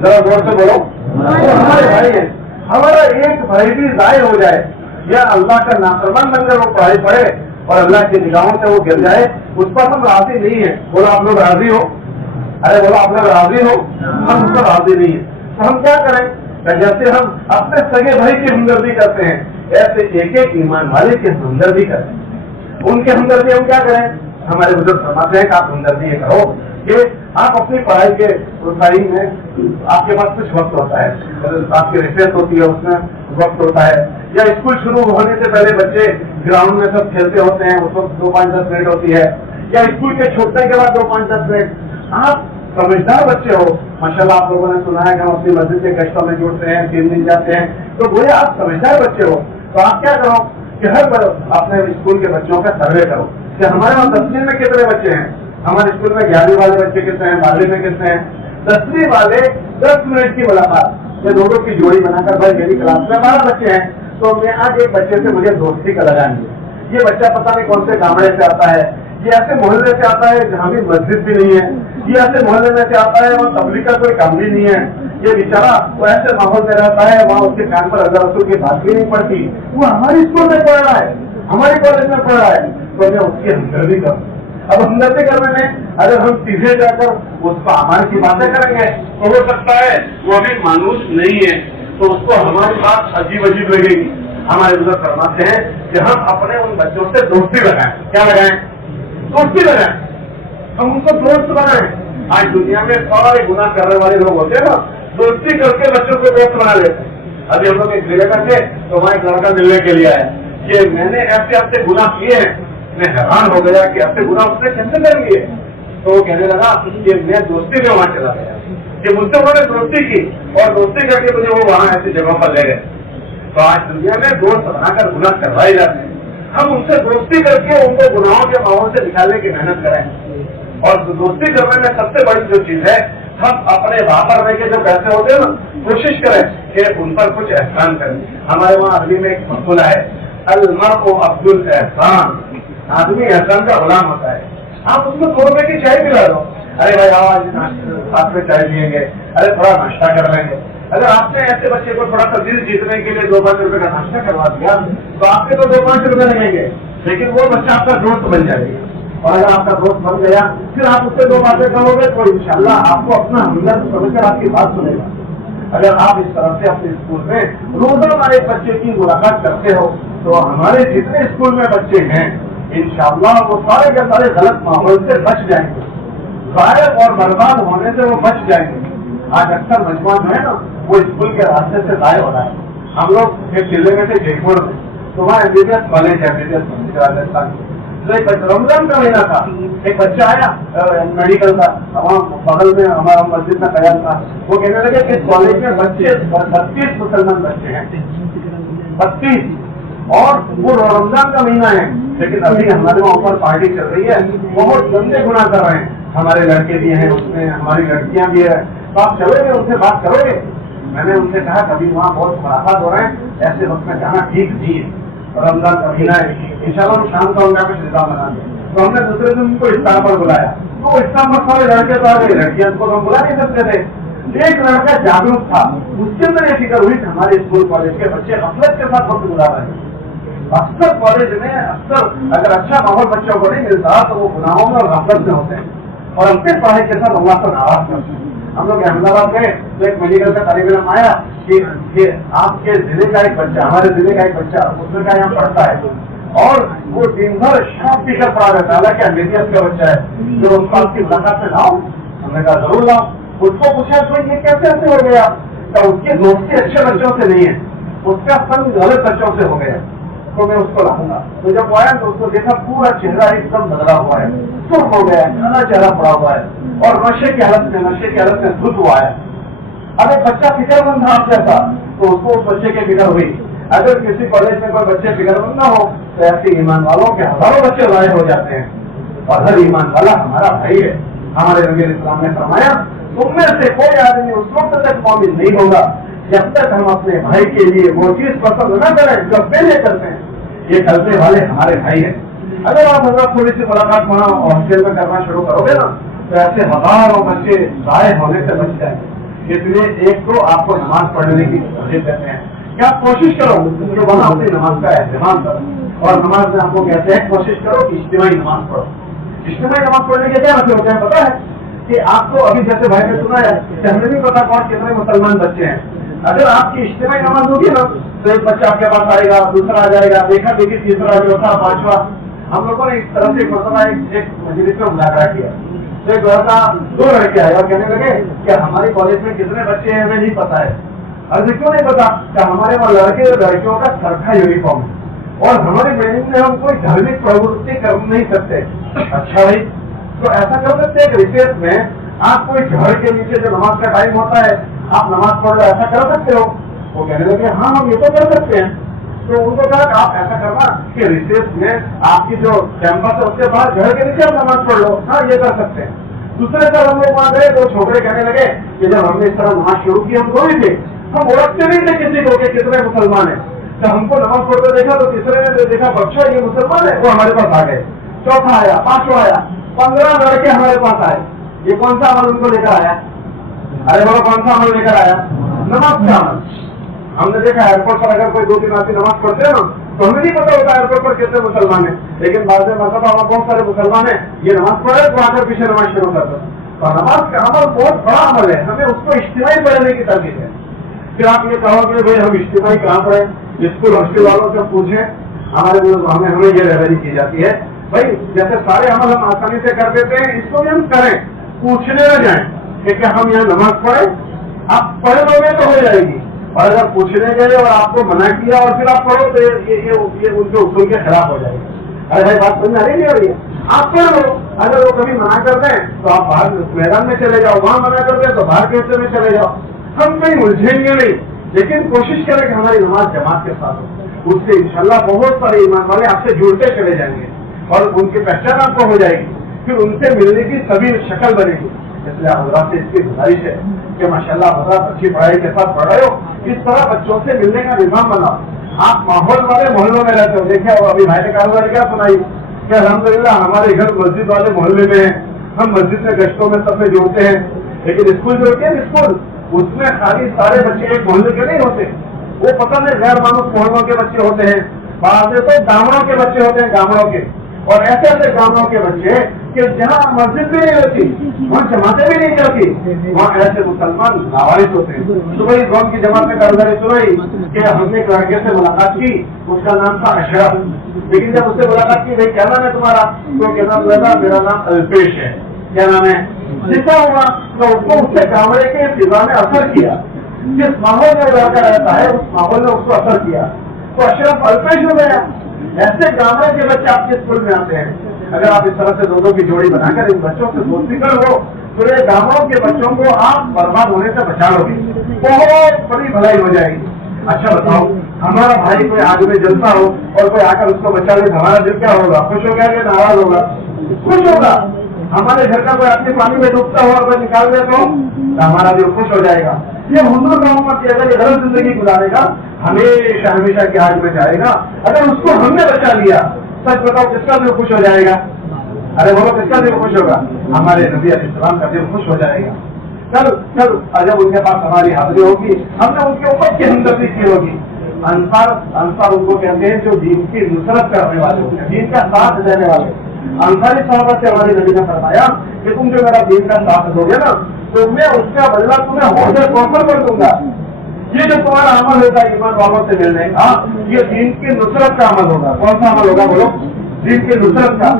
ذرا زور سے بولو. وہ ہمارے بھائی ہیں. ہمارا ایک بھائی بھی ضائع ہو جائے یا اللہ کا نافرمان بن کر وہ پڑھائی پڑھے اور اللہ کی نگاہوں سے وہ گر جائے, اس پر ہم راضی نہیں ہیں. بولو آپ لوگ راضی ہو؟ ارے بولو آپ لوگ راضی ہو؟ ہم اس پر راضی نہیں ہیں. تو ہم کیا کریں؟ جیسے ہم اپنے سگے بھائی کی ہمدردی کرتے ہیں ایسے ایک ایک ایمان والے کی ہمدردی کریں. ان کی ہمدردی ہم کیا کریں؟ ہمارے بزرگ فرماتے ہیں کہ آپ ہمدردی یہ کرو کہ آپ اپنی پڑھائی کے رسائی میں آپ کے پاس کچھ وقت ہوتا ہے, آپ کی ریسرچ ہوتی ہے اس میں وقت ہوتا ہے, یا اسکول شروع ہونے سے پہلے بچے گراؤنڈ میں سب کھیلتے ہوتے ہیں, اس وقت 2-5-10 منٹ ہوتی ہے, یا اسکول کے چھوٹنے کے بعد 2-5-10 منٹ. آپ سمجھدار بچے ہو ماشاءاللہ, آپ لوگوں نے سنا ہے کہ ہم اپنی مسجد کے گشتوں میں جڑتے ہیں, 3 دن جاتے ہیں, تو گویا آپ سمجھدار بچے ہو. تو آپ کیا کرو کہ ہر بار اپنے اسکول کے بچوں کا سروے کرو کہ ہمارے وہاں 10ویں میں کتنے بچے ہیں, ہمارے اسکول میں 11ویں والے بچے کتنے ہیں, 12ویں میں کتنے ہیں. 10ویں والے 10 منٹ کی ملاقات یا دونوں کی جوڑی بنا کر, بھائی میری کلاس میں 12 بچے ہیں تو میں آج ایک بچے سے مجھے دوستی کا لگانی ہے. یہ بچہ پتہ نہیں کون سے گامڑے سے آتا ہے, یہ ایسے محلے سے آتا ہے جہاں بھی مسجد بھی نہیں ہے, یہ ایسے محلے میں سے آتا ہے اور تبلیغ کا کوئی کام بھی نہیں ہے, یہ بیچارہ وہ ایسے ماحول میں رہتا ہے وہاں اس کے کان پر اللہ رسول کی بات بھی نہیں پڑتی, وہ ہماری اسکول میں پڑھ رہا ہے, ہمارے کالج میں پڑھ رہا ہے, تو میں اس کی ہمدردی کروں. اب ہمدردی کرنے میں اگر ہم سیدھے جا کر اس کو امان کی باتیں کریں گے تو ہو سکتا ہے وہ ابھی مانوس نہیں ہے, تو اس کو ہماری بات عجیب عجیب لگے گی. ہمارے بزرگ فرماتے ہیں کہ ہم اپنے ان بچوں سے دوستی لگائیں. کیا لگائیں؟ دوستی لگائیں. ہم ان کو دوست بنائیں. آج دنیا میں سارے گناہ کرنے والے لوگ ہوتے ہیں نا, دوستی کر کے بچوں کو دوست بنا لیتے ہیں. ابھی ہم لوگ ایک جگہ کا تھے تو وہاں ایک لڑکا ملنے کے لیے آیا, یہ میں نے ایسے ایسے گناہ کیے ہیں, میں حیران ہو گیا کہ ایسے گناہ اس نے کیسے کر لیے. تو وہ کہنے لگا کہ میں دوستی میں وہاں چلا گیا, کہ مجھ سے انہوں نے دوستی کی اور دوستی کر کے مجھے وہ وہاں ایسی جگہوں پر لے گئے. تو آج دنیا میں دوست بنا کر گناہ کروائے جاتے ہیں. ہم ان سے دوستی کر کے ان کو گناہوں کے ماحول سے نکالنے کی محنت کریں. اور دوستی کرنے میں سب سے بڑی جو چیز ہے, ہم اپنے واپرنے کے جو پیسے ہوتے ہیں نا, کوشش کریں کہ ان پر کچھ احسان کریں. ہمارے وہاں عربی میں ایک مقولہ ہے, المرء عبد الاحسان, آدمی احسان کا غلام ہوتا ہے. آپ اس کو 2 روپے کی چائے پلا دو, ارے بھائی آواز ساتھ میں چائے پیئیں گے, ارے تھوڑا ناشتہ کر لیں گے. اگر آپ نے ایسے بچے کو تھوڑا سا دل جیتنے کے لیے 2-5 روپے کا ناشتہ کروا دیا تو آپ کے تو 2-5 روپے لگیں گے, لیکن وہ بچہ آپ کا دوست بن جائے گا. اور اگر آپ کا دوست بن گیا پھر آپ اس سے 2 باتیں کہو گے تو انشاءاللہ آپ کو اپنا ہمدرد سمجھ کر آپ کی بات سنے گا. اگر آپ اس طرح سے اپنے اسکول میں روزانہ ایک بچے کی ملاقات کرتے ہو تو ہمارے جتنے اسکول میں بچے ہیں انشاءاللہ وہ سارے کے سارے غلط ماحول سے بچ جائیں گے, ضائع اور برباد ہونے سے وہ بچ جائیں گے. آج اکثر مجموعہ جو ہے نا وہ اسکول کے راستے سے ضائع ہو رہا ہے. ہم لوگ ایک ضلع میں تھے جے پور میں, تو وہاں MBBS کالج ہے, MBBS راجستھان. رمضان کا مہینہ تھا, ایک بچہ آیا میڈیکل کا, وہاں بغل میں ہمارا مسجد میں قیام تھا. وہ کہنے لگے کہ اس کالج میں بچے 32 مسلمان بچے ہیں, 32, اور وہ رمضان کا مہینہ ہے, لیکن ابھی ہمارے وہاں اوپر پارٹی چل رہی ہے, بہت گندے گناہ کر رہے ہیں. हमारे लड़के भी हैं उसमें, हमारी लड़कियां भी है, तो आप चलोगे उनसे बात करोगे? मैंने उनसे कहा कभी वहाँ बहुत खुराफात हो रहे हैं, ऐसे वक्त में जाना ठीक नहीं है, और रमजान का महीना है, इंशाल्लाह हम शाम का उनका कुछ निजाम बना दें। तो हमने दूसरे दिन उनको इफ्तार पर बुलाया, तो इफ्तार मत वाले लड़के तो आ गए, लड़कियां को हम बुला नहीं सकते थे। एक लड़का जागरूक था, उसके अंदर ये फिक्र हुई कि हमारे स्कूल कॉलेज के बच्चे गफलत के साथ वक्त गुजार रहे हैं। अक्सर कॉलेज में अगर अच्छा माहौल बच्चों को नहीं मिलता तो वो गुनाहों में और गफलत में होते हैं, और अपने पढ़ाई के साथ अल्लाह को नाराज करते हैं। हम लोग अहमदाबाद गए तो एक मेडिकल का तालिब इल्म आया कि आपके जिले का एक बच्चा, हमारे जिले का एक बच्चा उसमें का यहाँ पढ़ता है, और वो दिन भर शराब पीकर पड़ा रहता है, हालांकि अमेरिकन का बच्चा है, जो उसको आपकी मुलाकात में लाओ, हमने कहा जरूर लाओ। उसको पूछा तो ये कैसे ऐसे हो गया, तो उसके दोस्ती अच्छे बच्चों से नहीं है, उसका संग गलत बच्चों से हो गया, तो मैं उसको लाऊंगा। तो जब आया तो उसको देखा पूरा चेहरा एकदम बदला हुआ है, सुर्ख हो गया है, काला चेहरा पड़ा हुआ है, और नशे की हालत में धुत हुआ है। अब एक बच्चा फिक्रमंद था आप जैसा, तो उसको उस बच्चे की फिक्र हुई। अगर किसी कॉलेज में कोई बच्चे फिक्रमंद न हो तो ऐसे ईमान वालों के हजारों बच्चे जाहिर हो जाते हैं, और हर ईमान वाला हमारा भाई है। हमारे नबी इस्लाम ने फरमाया तुम में से कोई आदमी उस वक्त तक मौमिन नहीं होगा जब तक हम अपने भाई के लिए वो चीज पसंद न करें जो पहले करते हैं। ये करने वाले हमारे भाई हैं। अगर आप हजरत थोड़ी सी मुलाकात वहाँ हॉस्टल में करना शुरू करोगे ना, तो ऐसे हजारों बच्चे जाहिर होने से बच जाएंगे। इसलिए एक तो आपको नमाज पढ़ने की तरजीह देते हैं कि आप कोशिश करो कि वहाँ अपनी नमाज का एहतमाम करो, और नमाज में आपको कहते हैं कोशिश करो कि इज्तिमाई नमाज पढ़ो। इज्तिमाई नमाज पढ़ने के क्या मतलब होते हैं पता है? कि आपको अभी जैसे भाई ने सुना है कि हमें भी पता कौन कितने मुसलमान बच्चे हैं। अगर आपकी इज्तिमाई नमाज होगी ना तो एक बच्चा आपके पास आएगा, दूसरा आ जाएगा, देखा देखी तीसरा, चौथा, पांचवा। हम लोगों ने इस तरह से एक मजलिस में मुलाकात किया, तो एक लड़का दो लड़के आए और कहने लगे कि हमारे कॉलेज में कितने बच्चे हैं हमें नहीं पता है। अरे क्यों नहीं पता? कि हमारे वहाँ लड़के और लड़कियों का सरखा यूनिफॉर्म है, और हमारी बिल्डिंग में हम कोई धार्मिक प्रवृत्ति कर नहीं सकते। अच्छा भाई, तो ऐसा कर सकते हैं कि रिसेस में आप कोई घर के नीचे जो नमाज का टाइम होता है आप नमाज पढ़ लो, ऐसा कर सकते हो? वो कहने लगे हाँ हम ये तो कर सकते हैं। तो उनको कहा कि आप ऐसा करना कि रिसेस में आपकी जो कैंपस है उसके बाद घर के नीचे आप नमाज पढ़ लो। हाँ ये कर सकते हैं। दूसरे तरह हम लोग वहाँ गए तो छोकरे कहने लगे कि जब हमने इस तरह नमाज शुरू की हम दो ही थे, हम ओळखते नहीं थे किसी को कि कितने मुसलमान है। जब हमको नमाज पढ़ते देखा तो तीसरे ने देखा बच्चा ये मुसलमान है, वो हमारे पास आ गए। चौथा आया, पांचवा आया, 15 लड़के हमारे पास आए। ये कौन सा अमल उनको लेकर आया? अरे बोलो कौन सा अमल लेकर आया? नमाज का अमल। हमने देखा एयरपोर्ट पर अगर कोई 2-3 आदमी नमाज पढ़ते हैं ना तो हमें नहीं पता होता एयरपोर्ट पर कितने मुसलमान है, लेकिन बाद में मतलब वहाँ बहुत सारे मुसलमान है, ये नमाज पढ़े तो आकर पीछे नमाज शुरू कर दो। तो नमाज का अमल बहुत बड़ा अमल है, हमें उसको इज्तिमाई पढ़ने की तरकीब है। फिर आप ये कहोगे भाई हम इज्तिमाई कहाँ पढ़े? स्कूल हॉस्टल वालों से पूछें, हमें ये रहबरी की जाती है। भाई जैसे सारे अमल हम आसानी से कर देते हैं, इसको भी हम करें, पूछने न जाए कि क्या हम यहाँ नमाज पढ़े? आप पढ़ लोगे तो हो जाएगी, और अगर पूछने गए और आपको मना किया और फिर आप पढ़ो तो ये उनके उसूल के खिलाफ हो जाएगा। अरे भाई बात समझ आ रही नहीं हो रही है? आप पढ़ लो। अगर वो कभी मना करते हैं तो आप बाहर मैदान में चले जाओ, वहां मना करते हैं तो बाहर के हिस्से में चले जाओ। हम कहीं उलझेंगे नहीं, लेकिन कोशिश करें कि हमारी नमाज जमात के साथ हो। उससे इंशाल्लाह बहुत सारे ईमान वाले आपसे जुड़ते चले जाएंगे और उनकी पहचान आपको हो जाएगी, फिर उनसे मिलने की सभी शक्ल बनेगी। इसलिए हजरात से इसकी गुजारिश है कि माशाल्लाह हजरात अच्छी पढ़ाई के साथ पढ़ रहे हो, इस तरह बच्चों से मिलने का निजाम बनाओ। आप माहौल वाले मोहल्लों में रहते हो, देखिए अभी भाई ने कहा क्या सुनाई कि अल्हम्दुलिल्लाह हमारे घर मस्जिद वाले मोहल्ले में है, हम मस्जिद में गश्तों में सब में जोड़ते हैं, लेकिन स्कूल जो होती है स्कूल उसमें खाली सारे बच्चे एक मोहल्ले के नहीं होते, वो पता नहीं गैर मानूस मोहल्लों के बच्चे होते हैं, बाद में तो गाँवों के बच्चे होते हैं, गाँवों के, और ऐसे ऐसे गाँवों के बच्चे कि जहाँ मस्जिद भी नहीं होती, वहाँ जमातें भी नहीं चलती, वहाँ ऐसे मुसलमान लावारिस होते हैं। तो भाई कौन की जमात में कारदारी सुनाई कि हमने एक लड़के से मुलाकात की, उसका नाम था अशरफ, लेकिन जब उससे मुलाकात की भाई क्या नाम है तुम्हारा, तो क्या नाम लगा? मेरा नाम अल्पेश है। क्या नाम है? जितना हुआ तो उसको उससे कामरे के फिजा ने असर किया, जिस माहौल में लड़का रहता है उस माहौल ने उसको असर किया, तो अशरफ अल्पेश हो गया। ऐसे गाँवों के बच्चे आपके स्कूल में आते हैं। अगर आप इस तरह से दो की जोड़ी बनाकर इन बच्चों से दोस्ती करो तो ये गाँवों के बच्चों को आप बर्बाद होने से बचा लोगे, बहुत बड़ी भलाई हो जाएगी। अच्छा बताओ, हमारा भाई कोई आग में जलता हो और कोई आकर उसको बचा ले, हमारा दिल क्या होगा? खुश होगा कि नाराज होगा? खुश होगा। हमारे घर का कोई आदमी पानी में डूबता हुआ अगर निकाल दे तो हमारा दिल खुश हो जाएगा। ये हुजूर का उम्मत की अगर ये गलत जिंदगी गुजारेगा हमेशा हमेशा की आग में जाएगा। अगर उसको हमने बचा लिया, सच बताओ किसका दिल खुश हो जाएगा? अरे बोलो किसका दिल खुश होगा? हमारे नबी अलैहिस्सलाम का दिल खुश हो जाएगा। कल जब उनके पास हमारी हाजिरी होगी, हमने उनके ऊपर की हमदर्दी की होगी। अंसार उनको कहते हैं जो दीन की नुसरत करने वाले होते हैं, दीन का साथ देने वाले। अंसारी साहबा से हमारे नबी ने फरमाया कि तुम जो मेरा दीन का साथ दोगे ना तो मैं उसका बदला तुम्हें होदे कौशल कर दूंगा। ये जो तुम्हारा अमल होगा ईमान वालों से मिलने का, ये दीन की नुसरत का अमल होगा। कौन सा अमल होगा बोलो? दीन की नुसरत का।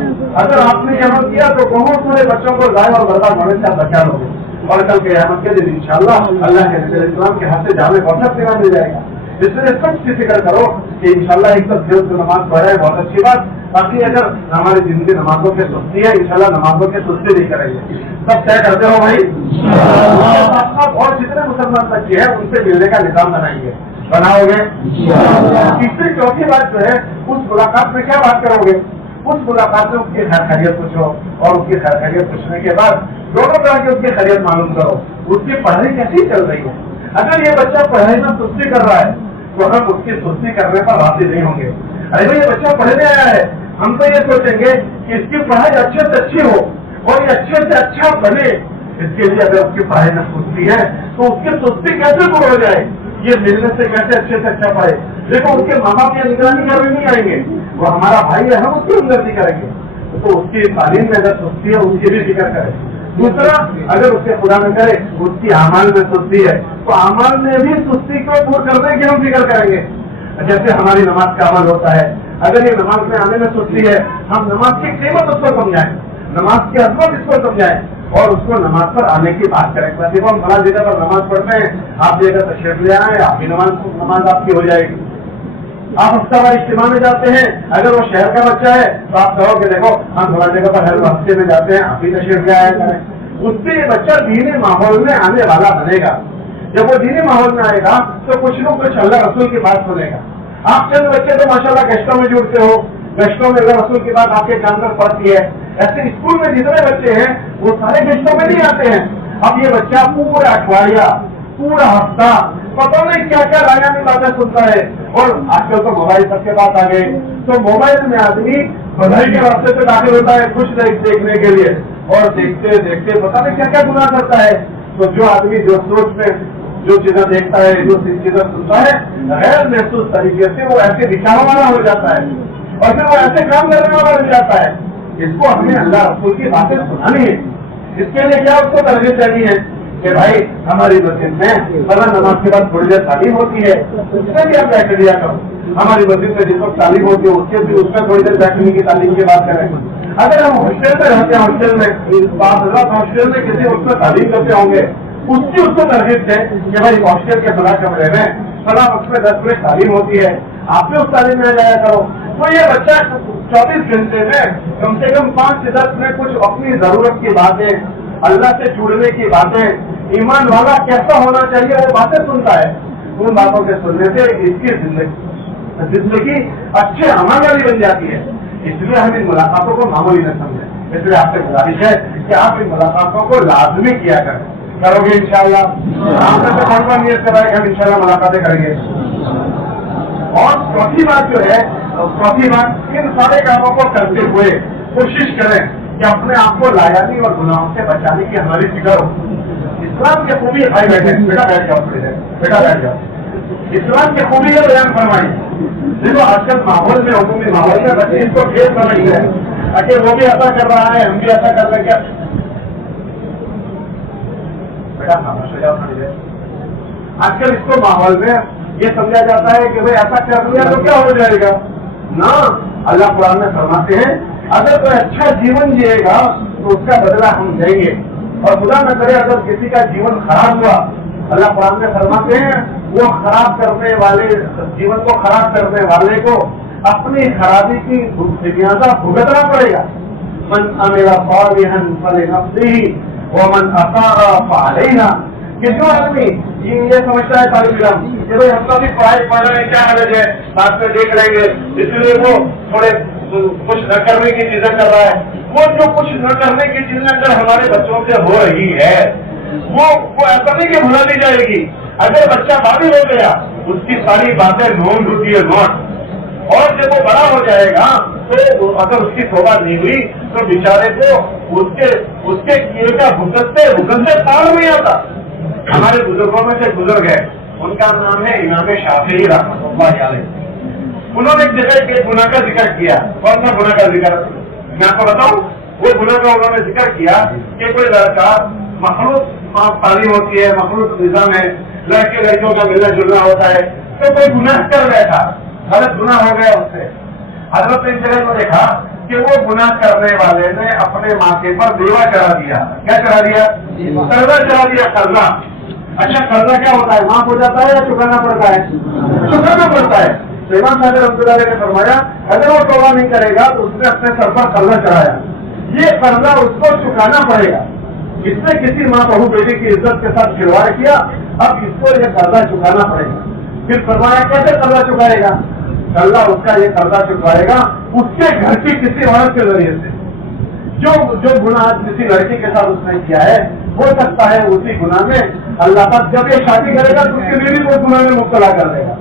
अगर आपने ये अमल किया तो बहुत सारे बच्चों को जाए और बर्बाद होने से आप बचा लोगे। और कल क़यामत के दिन इंशाअल्लाह अल्लाह के नबी इस्लाम के हाथ से जामे कौशल सेवा मिल जाएगा। इसलिए सबकी फिक्र करो कि इंशाल्लाह एक तो देव नमाज पढ़े, बहुत अच्छी बात। बाकी अगर हमारी जिंदगी नमाजों के सुस्ती है, इंशाल्लाह नमाजों के सुस्ती नहीं करेंगे। सब तय करते हो भाई। और जितने मुसलमान बच्चे हैं उनसे मिलने का निजाम बनाएंगे, बनाओगे। तीसरी चौथी बात जो है, उस मुलाकात में क्या बात करोगे? उस मुलाकात में उसकी खैर खैरियत पूछो और उसकी खैर खैरियत पूछने के बाद दोनों तरह की उसकी खैरियत मालूम करो। उसकी पढ़ाई कैसी चल रही है? अगर ये बच्चा पढ़ाई में सुस्ती कर रहा है तो हम उसकी सुस्ती करने पर राजी नहीं होंगे। अरे भाई ये बच्चा पढ़ने आया है, हम तो ये सोचेंगे कि इसकी पढ़ाई अच्छे से अच्छी हो और ये अच्छे से अच्छा बने। इसके लिए अगर उसकी पढ़ाई में सुस्ती है तो उसकी सुस्ती कैसे दूर हो जाए? ये मिलने से कैसे अच्छे से अच्छा पढ़े? देखो उसके माँ बाप ये निगरानी करने नहीं आएंगे, वो हमारा भाई है, हम उसकी हमदर्दी करेंगे। तो उसकी तालीम में अगर सुस्ती है उसकी भी फिक्र करें। दूसरा, अगर उसके खुदा न करे उसकी अमाल में सुस्ती है तो अमाल में भी सुस्ती को दूर करने की हम फिक्र करेंगे। जैसे हमारी नमाज का अमल होता है, अगर ये नमाज में आने में सुस्ती है, हम नमाज की कीमत उसको समझाएं, नमाज की अजमत इसको समझाएं और उसको नमाज पर आने की बात करें। देखो हम फला जगह पर नमाज पढ़ते हैं, आप जगह तशरीफ ले आए, आपकी नमाज आपकी हो जाएगी। आप हफ्तावार इज्तिमा में जाते हैं, अगर वो शहर का बच्चा है तो आप कहोगे देखो हम थोड़ा जगह पर हर हफ्ते में जाते हैं, आप भी तशरीफ ले आया करें। उससे ये बच्चा दीनी माहौल में आने वाला बनेगा। जब वो दीनी माहौल में आएगा तो कुछ लोग कुछ अल्लाह रसूल की बात सुनेगा। आप चंद बच्चे तो माशाल्लाह गश्तों में जुड़ते हो, गश्तों में अल्लाह रसूल की बात आपके कान पर पड़ती है। ऐसे स्कूल में जितने बच्चे हैं वो सारे गश्तों में नहीं आते हैं। अब ये बच्चा पूरा अठवाडिया, पूरा हफ्ता पता नहीं क्या क्या रायानी बातें सुनता है। और आजकल तो मोबाइल सबके पास आ गए, तो मोबाइल में आदमी बधाई के रास्ते पे दाखिल होता है कुछ देखने के लिए, और देखते देखते पता नहीं क्या क्या गुनाह करता है। तो जो आदमी जो सोच में जो चीजें देखता है, जो चीजें सुनता है, गैर महसूस तरीके से वो ऐसे दिखाने वाला हो जाता है और फिर वो ऐसे काम करने वाला हो जाता है। इसको हमें अल्लाह रसूल की बातें सुनानी है। इसके लिए क्या उसको तरजीह देनी है कि भाई हमारी मस्जिद में फलां नमाज के बाद थोड़ी देर तालीम होती है, उसमें भी आप बैठ लिया करो। हमारी मस्जिद में जिस वक्त तालीम होती है उसके भी उसमें थोड़ी देर बैठने की तालीम की बात करें। अगर हम हॉस्टल में रहते हैं, हॉस्टल में हॉस्टल में किसी उसमें तालीम करते होंगे, उसकी उसको तरजीह है कि भाई हॉस्टल के फला कमरे में फला वक्त में 10 मिनट तालीम होती है, आप भी उस तालीम में आ जाया करो। तो ये बच्चा 24 घंटे में कम से कम 5 से 10 मिनट कुछ अपनी जरूरत की बातें, अल्लाह से जुड़ने की बातें, ईमान वाला कैसा होना चाहिए वो बातें सुनता है। उन बातों के सुनने से इसकी जिंदगी अच्छे अमल वाली बन जाती है। इसलिए हम इन मुलाकातों को मामूली न समझें। इसलिए आपसे गुजारिश है कि आप इन मुलाकातों को लाजमी किया करें। करोगे इंशाअल्लाह? आपने तो कौन नियत करा है कि हम इंशाअल्लाह मुलाकातें करेंगे। और चौथी बात जो है, चौथी बात, इन सारे कामों को करते हुए कोशिश करें कि अपने आप को लायानी और गुनाहों से बचाने की हमारी फिक्र हो। इस्लाम के खूबी भाई बैठे, बेटा बैठ जाओ, बेटा बैठ जाओ। इस्लाम के खूबी है बयान फरमाई। देखो आजकल माहौल में, हुकूमी माहौल में बच्चे इसको खेल कर रही है, अगर वो भी ऐसा कर रहा है हम भी ऐसा कर रहे क्या? बेटा खामोश हो जाओ थोड़ी देर। आजकल इसको माहौल में ये समझा जाता है कि भाई ऐसा कर लिया तो क्या हो जाएगा ना। अल्लाह कुरान में फरमाते हैं अगर कोई अच्छा जीवन जिएगा तो उसका बदला हम देंगे, और खुदा न करे अगर किसी का जीवन खराब हुआ, अल्लाह कुरान में फरमाते हैं वो खराब करने वाले, जीवन को खराब करने वाले को अपनी खराबी की लिहाजा भुगतना पड़ेगा। मन अमिला सालिहन फलिनफ्सिही व मन असाअ फअलैहा। कि जो आदमी ये समझता है तालिब इल्म कि भाई हम तो भी पढ़ाई पढ़ रहे हैं, क्या हर्ज है, बाद में देख लेंगे, इसलिए वो थोड़े कुछ न करने की चीजें कर रहा है, وہ جو کچھ نہ کرنے کی چیزیں اگر ہمارے بچوں سے ہو رہی ہے وہ ایسا نہیں کہ بھلا دی جائے گی. اگر بچہ بالغ ہو گیا اس کی ساری باتیں نوٹ ہوتی ہے نوٹ, اور جب وہ بڑا ہو جائے گا تو اگر اس کی توبہ نہیں ہوئی تو بیچارے کو اس کے کیے کا بھگتتے تال نہیں آتا. ہمارے بزرگوں میں سے گزر گئے, ان کا نام ہے امام شافعی رحمۃ اللہ علیہ. انہوں نے ایک جگہ کے گناہ کا ذکر کیا. کون سا گناہ کا ذکر میں آپ کو بتاؤں؟ وہ گناہ کا انہوں نے ذکر کیا کہ کوئی لڑکا مخلوط تعلیم ہوتی ہے, مخلوط نظام ہے, لڑکے لڑکیوں کا ملنا جلنا ہوتا ہے, تو کوئی گناہ کر بیٹھا, غلط گناہ ہو گیا اس سے. حضرت نے جگہ کو دیکھا کہ وہ گناہ کرنے والے نے اپنے ماتھے پر بیوہ چڑھا دیا. کیا چڑھا دیا؟ قرضہ چڑھا دیا. قرضہ. اچھا قرضہ کیا ہوتا ہے؟ معاف ہو جاتا ہے یا چکانا پڑتا ہے؟ چکانا پڑتا ہے. امام صاحب رحمۃ اللہ علیہ نے فرمایا اگر وہ توبہ نہیں کرے گا تو اس نے اپنے سر پر قرضہ چڑھایا, یہ قرضہ اس کو چکانا پڑے گا. اس نے کسی ماں بہو بیٹی کی عزت کے ساتھ کھلواڑ کیا, اب اس کو یہ قرضہ چکانا پڑے گا. پھر فرمایا کیسے قرضہ چکائے گا؟ اللہ اس کا یہ قرضہ چکائے گا اس کے گھر کی کسی عورت کے ذریعے سے. جو گناہ کسی لڑکی کے ساتھ اس نے کیا ہے ہو سکتا ہے اسی گناہ میں اللہ تعالیٰ جب یہ شادی کرے گا تو اس کی بیوی کو گناہ میں مبتلا کر دے گا.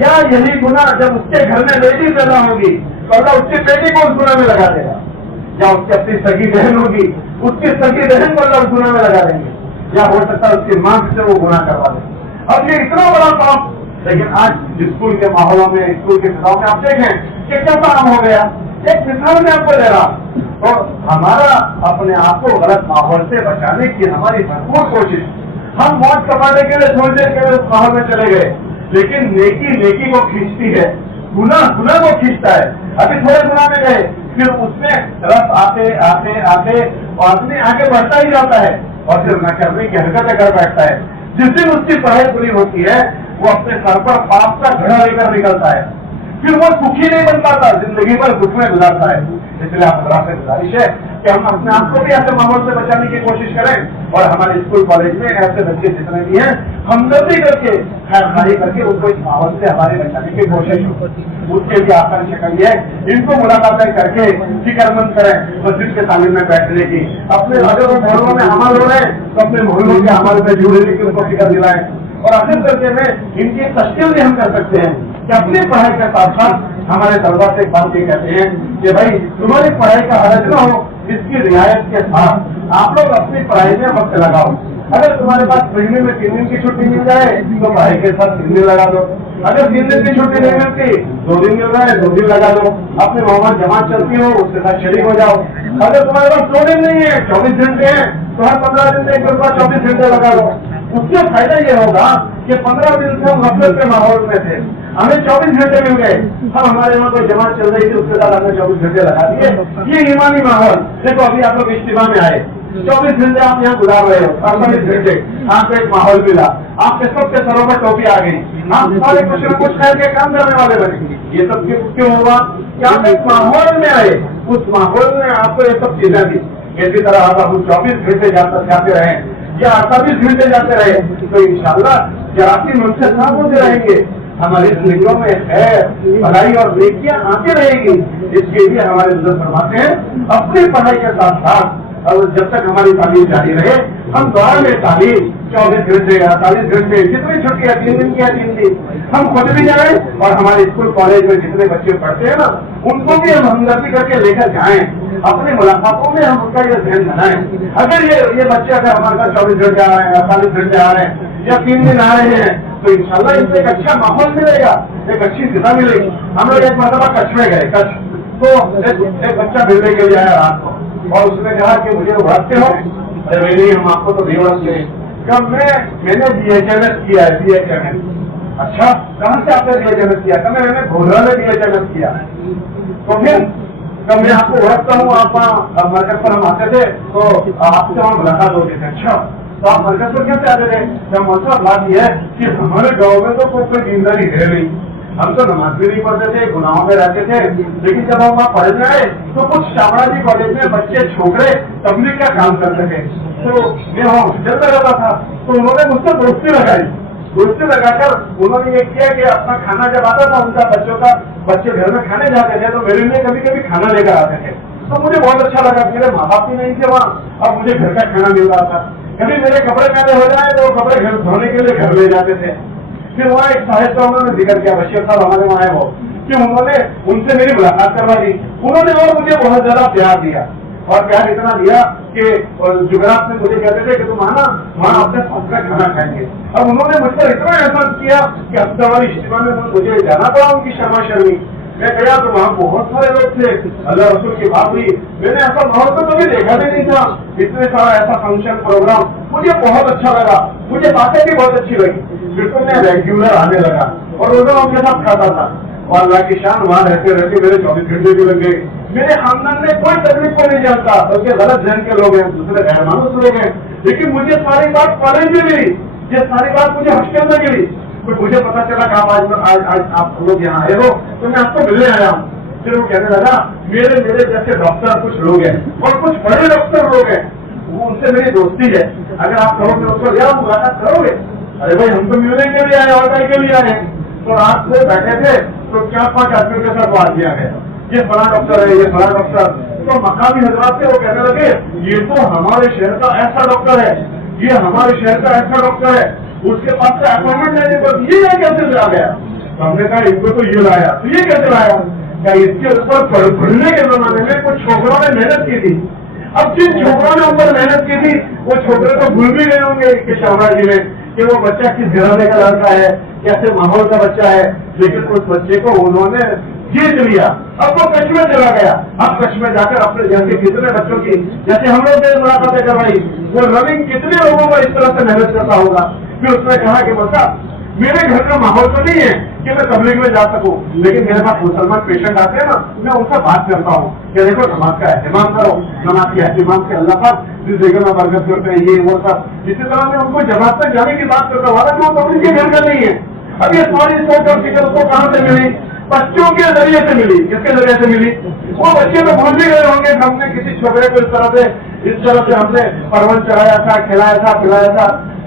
یا یہی گناہ جب اس کے گھر میں بیٹی پیدا ہوگی تو اللہ اس کی بیٹی کو اس گناہ میں لگا دے گا. یا اس کی اپنی سگی بہن ہوگی اس کی سگی بہن کو اللہ اس گناہ میں لگا دیں گے. یا ہو سکتا ہے اس کی ماں سے وہ گناہ کروا دیں. اب یہ اتنا بڑا کام, لیکن آج اسکول کے ماحولوں میں, اسکول کے فضاؤں میں آپ دیکھیں کہ کیسا کام ہو گیا. ایک مثال میں آپ کو دے رہا, تو ہمارا اپنے آپ کو غلط ماحول سے بچانے کی ہماری بھرپور کوشش. ہم موت کمانے کے لیے چھوڑنے کے لیے ماحول میں چلے گئے, لیکن نیکی کو کھینچتی ہے, گناہ کو کھینچتا ہے. ابھی تھوڑے گناہ میں گئے, پھر اس میں رس آتے آدمی آگے بڑھتا ہی جاتا ہے اور پھر نہ کرنے کی حرکتیں کر بیٹھتا ہے. جس دن اس کی پڑھائی پوری ہوتی ہے وہ اپنے سر پر پاپ کا گھڑا لے کر نکلتا ہے, پھر وہ سکھی نہیں بن پاتا, زندگی بھر دکھ میں گزارتا ہے. اس لیے آپ سے گزارش ہے کہ ہم اپنے آپ کو بھی ایسے ماحول سے بچانے کی کوشش کریں, اور ہمارے اسکول کالج میں ایسے بچے جتنے بھی ہیں ہمدردی کر کے خیر خواہی کر کے ان کو اس ماحول سے ہمارے بچانے کی کوشش ہو. اس کے لیے آسان شکل یہ ہے ان کو ملاقاتیں کر کے فکر مند کریں مسجد کے تعلیم میں بیٹھنے کی. اپنے اگر وہ محلوں میں عمل ہو رہے ہیں تو اپنے محلوں کے عمل میں جڑنے کی ان کو فکر دلائیں. اور آخر درجے میں ان کی تشکیل بھی ہم کر سکتے ہیں کہ اپنی پڑھائی کے ساتھ ساتھ ہمارے طلبا سے ایک بات یہ کہتے ہیں کہ بھائی تمہاری پڑھائی کا حرج نہ ہو, اس کی رعایت کے ساتھ آپ لوگ اپنی پڑھائی میں وقت لگاؤ. اگر تمہارے پاس مہینے میں 3 دن کی چھٹی مل جائے تو پڑھائی کے ساتھ 3 دن لگا دو. اگر 3 دن کی چھٹی نہیں ملتی 2 دن مل رہا ہے 2 دن لگا دو. اپنے محمد جماعت چلتی ہو اس کے ساتھ شریک ہو جاؤ. اگر تمہارے پاس 2 دن نہیں ہے 24 گھنٹے ہیں تو ہر 15 دن میں ایک بار 24 گھنٹے لگا دو. اس سے فائدہ یہ ہوگا کہ 15 دن سے ہم غفلت کے ماحول میں تھے, ہمیں 24 گھنٹے مل گئے. ہم ہمارے یہاں کوئی جماعت چل رہی تھی اس کے ساتھ ہم نے 24 گھنٹے لگا دیے. یہ ایمانی ماحول دیکھو, ابھی آپ لوگ اجتماع میں آئے 24 گھنٹے آپ یہاں گزار رہے ہو, 48 گھنٹے آپ کو ایک ماحول ملا, آپ کے سب کے سروں میں ٹوپی آ گئی, آپ سارے کچھ نہ کچھ خیر کے کام کرنے والے بنے. یہ سب کیوں ہوا کہ آپ ایک ماحول میں آئے, اس ماحول نے آپ کو یہ سب چیزیں دی. اسی طرح اگر ہم 24 گھنٹے جاتے رہے یا 28 گھنٹے جاتے رہے تو انشاءاللہ جراثیم ہم سے صاف ہوتے رہیں گے, ہماری زندگیوں میں خیر بھلائی اور نیکیاں آتی رہے گی. اس کے لیے ہمارے بزرگ فرماتے ہیں اپنی پڑھائی کے ساتھ ساتھ اور جب تک ہماری تعلیم جاری رہے ہم دوبارہ میں تعلیم 24 گھنٹے 48 گھنٹے جتنی چھٹی ہے 3 دن کی ہے 3 دن ہم خود بھی جائیں, اور ہمارے اسکول کالج میں جتنے بچے پڑھتے ہیں نا ان کو بھی ہم ہمدردی کر کے لے کر جائیں. اپنی ملاقاتوں میں ہم ان کا یہ ذہن بنائیں. اگر یہ بچے اگر ہمارے پاس 24 گھنٹے آ رہے ہیں 48 گھنٹے آ رہے ہیں یا 3 دن آ رہے ہیں تو انشاءاللہ ان سے ایک اچھا ماحول ملے گا, ایک اچھی فضا ملے گی. ہم لوگ ایک مرتبہ کچھ میں گئے, کچھ تو ایک بچہ ملنے کے لیے آیا رات کو, اور اس نے کہا کہ مجھے اڑھتے ہو. ارے نہیں ہم آپ کو تو نہیں اڑھتے. کب میں نے BHMS کیا ہے, BHMS. اچھا کہاں سے آپ نے BHMS کیا؟ کہ میں نے گھوڑا میں BHMS کیا. تو پھر کب میں آپ کو اڑھتا ہوں, آپ مرکز پر ہم آتے تھے تو آپ سے وہاں ملاقات ہوتی تھی. اچھا تو آپ مرکز پر کیسے آتے تھے؟ جب مطلب بات یہ ہے کہ ہمارے گاؤں میں تو کوئی دینداری ہے نہیں, ہم تو نماز بھی نہیں پڑھتے تھے, گناہوں میں رہتے تھے. لیکن جب ہم وہاں پڑھنے آئے تو کچھ شامڑا جی کالج میں بچے چھوکرے تبلیغ کا کام کرتے تھے, تو میں وہاں چلتا رہتا تھا. تو انہوں نے مجھ سے دوستی لگائی. دوستی لگا کر انہوں نے یہ کیا کہ اپنا کھانا جب آتا تھا ان کا بچوں کا, بچے گھر میں کھانے جاتے تھے تو میرے لیے کبھی کبھی کھانا لے کر آتے تھے. तो मुझे बहुत अच्छा लगा। मेरे माँ बाप भी नहीं थे वहाँ, अब मुझे घर का खाना मिल रहा था। कभी मेरे कपड़े मैंने हो जाए तो कपड़े घर धोने के लिए घर ले जाते थे। फिर वहाँ एक साहिब का उन्होंने जिक्र किया, बशीर साहब हमारे वहाँ है वो, कि उन्होंने उनसे मेरी मुलाकात करवा दी। उन्होंने और मुझे बहुत ज्यादा प्यार दिया, और प्यार इतना दिया कि जुगरात में मुझे कहते थे कि तुम आना, वहाँ अपने साथ का खाना खाएंगे। अब उन्होंने मुझ पर इतना एहसान किया कि हफ्ता वाली इज्तिमा में मुझे जाना पड़ा उनकी शर्मा शर्मी। मैं गया तो वहाँ बहुत सारे लोग थे, अल्लाह रसूल की बात हुई। मैंने ऐसा माहौल तो कभी देखा भी नहीं था, इतने सारा ऐसा फंक्शन प्रोग्राम, मुझे बहुत अच्छा लगा। मुझे बातें भी बहुत अच्छी लगी। फिर तो मैं रेगुलर आने लगा और रोजा उनके साथ खाता था। और अल्लाह की शान, वहाँ रहते रहते मेरे 24 घंटे भी लग गए। मेरे खानदान में कोई तकलीफ को नहीं जानता, बल्कि गलत जहन के लोग हैं, दूसरे गैर मानूस लोग हैं, लेकिन मुझे सारी बात कॉलेज में मिली, ये सारी बात मुझे हॉस्टल में मिली। तो मुझे पता चला कि आज आप लोग यहाँ आए हो, तो मैं आपको मिलने आया हूँ। फिर वो कहने लगा, मेरे जैसे डॉक्टर कुछ लोग हैं और कुछ बड़े डॉक्टर लोग हैं, वो उनसे मेरी दोस्ती है, अगर आप कहोगे उसको या मुलाकात करोगे। अरे भाई, हम तो मिलने के लिए आए और कहीं के लिए आए। तो रात को बैठे थे तो 4-5 आदमियों के साथ बात किया गया, ये फला डॉक्टर है, ये फला डॉक्टर। तो मकामी हजरात थे, वो कहने लगे, ये तो हमारे शहर का ऐसा डॉक्टर है, ये हमारे शहर का ऐसा डॉक्टर है, उसके पास से अपॉइंटमेंट लेने पर ये कैसे ला गया। तो हमने कहा, इनको तो ये लाया, तो ये कैसे लाया? क्या इसके ऊपर पढ़ने के जमाने में कुछ छोकरों ने मेहनत की थी। अब जिन छोकरों ने ऊपर मेहनत की थी, वो छोकरे तो भूल भी गए होंगे कि शाहबाज जी में कि वो बच्चा किस घराने का लड़का है, कैसे माहौल का बच्चा है, लेकिन उस बच्चे को उन्होंने जीत लिया। अब वो कच्छ में चला गया। अब कच्छ में जाकर अपने जैसे कितने बच्चों की, जैसे हम लोग ने मुलाकातें करवाई, वो रविंग कितने लोगों को इस तरह से मेहनत करता होगा। फिर उसने कहा कि बच्चा, मेरे घर का माहौल तो नहीं है कि मैं तबलीग में जा सकूं, लेकिन मेरे पास मुसलमान पेशेंट आते हैं ना, मैं उनसे बात करता हूँ कि देखो नमाज का एहतमाम करो, नमाज के एहतमाम से अल्लाह पाक जिस जगह में बरकत करते हैं, ये वो सब। इसी तरह मैं उनको जमात तक जाने की बात करता हूँ, हालांकि वो तबलीग के घर का नहीं है। अब ये सारी सोच और फिक्र उसको कहाँ से मिली? बच्चों के जरिए से मिली। किसके जरिए से मिली? वो बच्चे तो भूल भी गए होंगे, हमने किसी छोकरे को इस तरह से हमने परवन चढ़ाया था, खिलाया था, पिलाया था।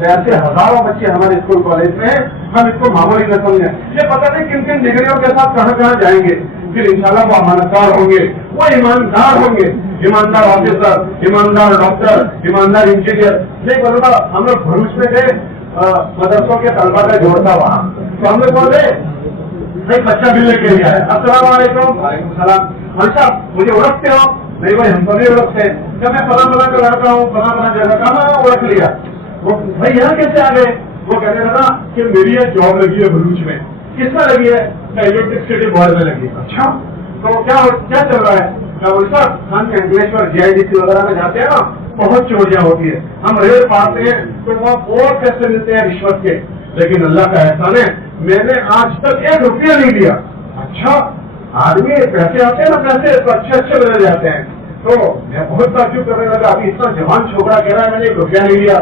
ऐसे हजारों बच्चे हमारे स्कूल कॉलेज में हैं, हम इसको मामूली न समझें। ये पता नहीं किन किन डिग्रियों के साथ कहाँ कहाँ जाएंगे, फिर इंशाल्लाह वो अमानतदार होंगे, वो ईमानदार होंगे, ईमानदार ऑफिसर, ईमानदार डॉक्टर, ईमानदार इंजीनियर। नहीं बोलूँगा, हम लोग भरूच में गए, मदरसों के तलबा का जोड़ था वहाँ, तो हम लोग बोले एक बच्चा मिलने के लिए आया। अस्सलाम वालेकुम। वालेकुम सलाम। भाई साहब, मुझे उड़कते हो? नहीं भाई, हम तो नहीं उड़कते। जब मैं फला का लड़का हूँ, फला जगह का, मैं उड़क लिया। वो भाई यहाँ कैसे आ गए? वो कहने लगा कि मेरी एक जॉब लगी है भरूच में। किसमें लगी है? इलेक्ट्रिसिटी बोर्ड में लगी। अच्छा, तो क्या चल रहा है? हम अंकलेश्वर JIDC वगैरह में जाते हैं ना, बहुत चोरियां होती है, हम रेल पाते हैं तो वहाँ और पैसे मिलते हैं रिश्वत के, लेकिन अल्लाह का एहसान है, मैंने आज तक 1 रुपया नहीं लिया। अच्छा, आदमी पैसे आते हैं ना, पैसे तो अच्छे मिल जाते हैं। तो मैं बहुत ताज्जुब करने लगा, अभी इतना जवान छोकरा कह रहा है मैंने 1 रुपया नहीं लिया।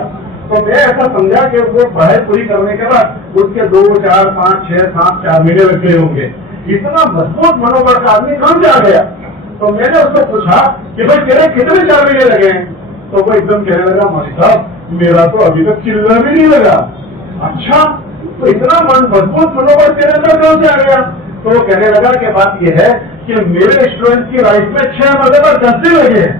तो मैं ऐसा समझा कि वो पढ़ाई पूरी करने के बाद उसके 2, 4, 5, 6, 7, 4 महीने लग गए होंगे। इतना मजबूत मनोबल का आदमी कहाँ से आ गया? तो मैंने उसको पूछा कि भाई तेरे कितने 4 महीने लगे हैं? तो वो एकदम कहने लगा, मौलवी साहब मेरा तो अभी तक चिल्ला भी नहीं लगा। अच्छा, तो इतना मजबूत मनोबल तेरे अंदर कहाँ से आ गया? तो वो कहने लगा कि बात यह है कि मेरे स्टूडेंट की लाइफ में 6 मरतबा 10 दिन लगे हैं।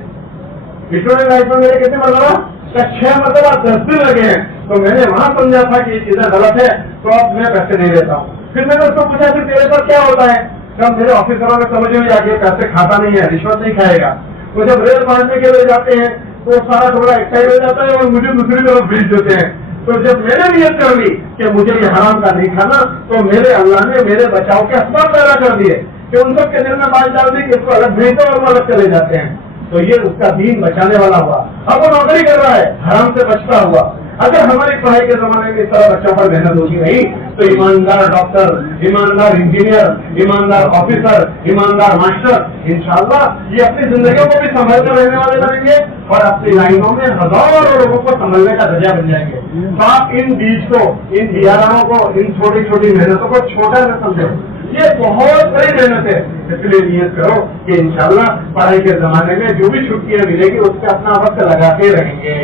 स्टूडेंट लाइफ में मेरे कितने मरतबा? 6 मरतबा 10 दिन लगे हैं। तो मैंने वहां समझा था कि ये चीजें गलत है, तो अब मैं पैसे नहीं देता हूँ। फिर मैंने उसको पूछा कि तेरे साथ क्या होता है? कब मेरे ऑफिसरों में समझ में आ गया पैसे खाता नहीं है, रिश्वत नहीं खाएगा। तो जब रेल बांटने के लिए जाते हैं तो सारा टोला एक साइड हो जाता है और मुझे दूसरी तरफ भेज देते हैं। तो जब मैंने नियत कर ली कि मुझे ये हराम का नहीं खाना, तो मेरे अल्लाह ने मेरे बचाव के असबाब पैदा कर दिए कि उन सब के दिल में बात डाल दी कि इसको अलग भेज दो और वो अलग चले जाते हैं। तो ये उसका दीन बचाने वाला हुआ। अब वो नौकरी कर रहा है, हराम से बचता हुआ। अगर हमारी पढ़ाई के जमाने में इस तरह बच्चों पर मेहनत होती नहीं तो ईमानदार डॉक्टर, ईमानदार इंजीनियर, ईमानदार ऑफिसर, ईमानदार मास्टर, इंशाअल्लाह ये अपनी जिंदगियों को भी संभाल कर रहने वाले बनेंगे और अपनी लाइनों में हजारों लोगों को संभलने का जरिया बन जाएंगे। तो आप इन बीज को, इन दियाराओं को, इन छोटी छोटी मेहनतों को छोटा न समझो, ये बहुत बड़ी मेहनत है। इसलिए नियत करो कि इंशाअल्लाह पढ़ाई के जमाने में जो भी छुट्टियां मिलेगी उस पर अपना वक्त लगाते रहेंगे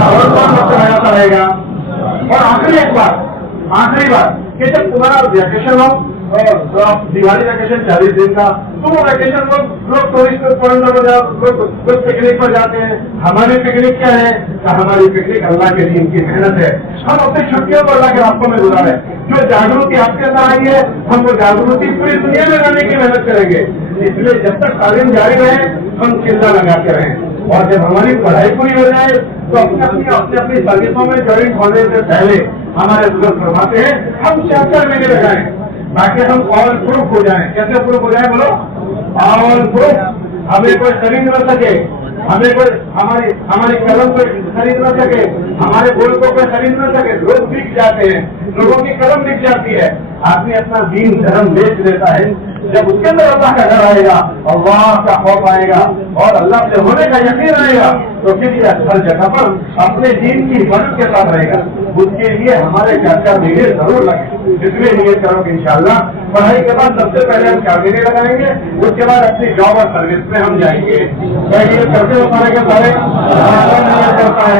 और वक्त लगाता रहेगा। और आखिरी बात कि जब तुम्हारा वैकेशन हो दिवाली वैकेशन 40 दिन का, तो वो वैकेशन लोग टूरिस्ट पॉइंट पर लोग पिकनिक पर जाते हैं। हमारी पिकनिक क्या है? हमारी पिकनिक अल्लाह के दीन की मेहनत है। हम अपनी छुट्टियों को अल्लाह के रास्तों में गुजारे। जो जागृति आपके अंदर आई है, हम वो जागृति पूरी दुनिया में लाने की मेहनत करेंगे। इसलिए जब तक तालीम जारी रहे, हम चिंता लगाते रहें। और जब हमारी पढ़ाई पूरी हो जाए तो अपनी सर्विसों में ज्वाइन होने से पहले हमारे बुजुर्ग फरमाते हैं हम 76 महीने लगाएं ताकि हम ऑल प्रूफ हो जाएं। कैसे प्रूफ हो जाए बोलो? All proof. हमें कोई खरीद न सके, हमें कोई हमारी कलम को खरीद न सके, हमारे बोल को कोई खरीद न सके। लोग बिक जाते हैं, लोगों की कलम बिक जाती है। आदमी अपना दीन धर्म बेच देता है। जब उसके अंदर अल्लाह का डर आएगा, अल्लाह का खौफ आएगा और अल्लाह से होने का यकीन आएगा, तो फिर ये हर जगह पर अपने दीन की हिफाजत के साथ रहेगा। उसके लिए हमारे 4 महीने जरूर लगे। इसलिए नियत करो कि इंशाअल्लाह पढ़ाई के बाद सबसे पहले हम 4 महीने लगाएंगे, उसके बाद अपनी जॉब और सर्विस में हम जाएंगे। क्या ये करते हो सारे के सारे? नियत करता है।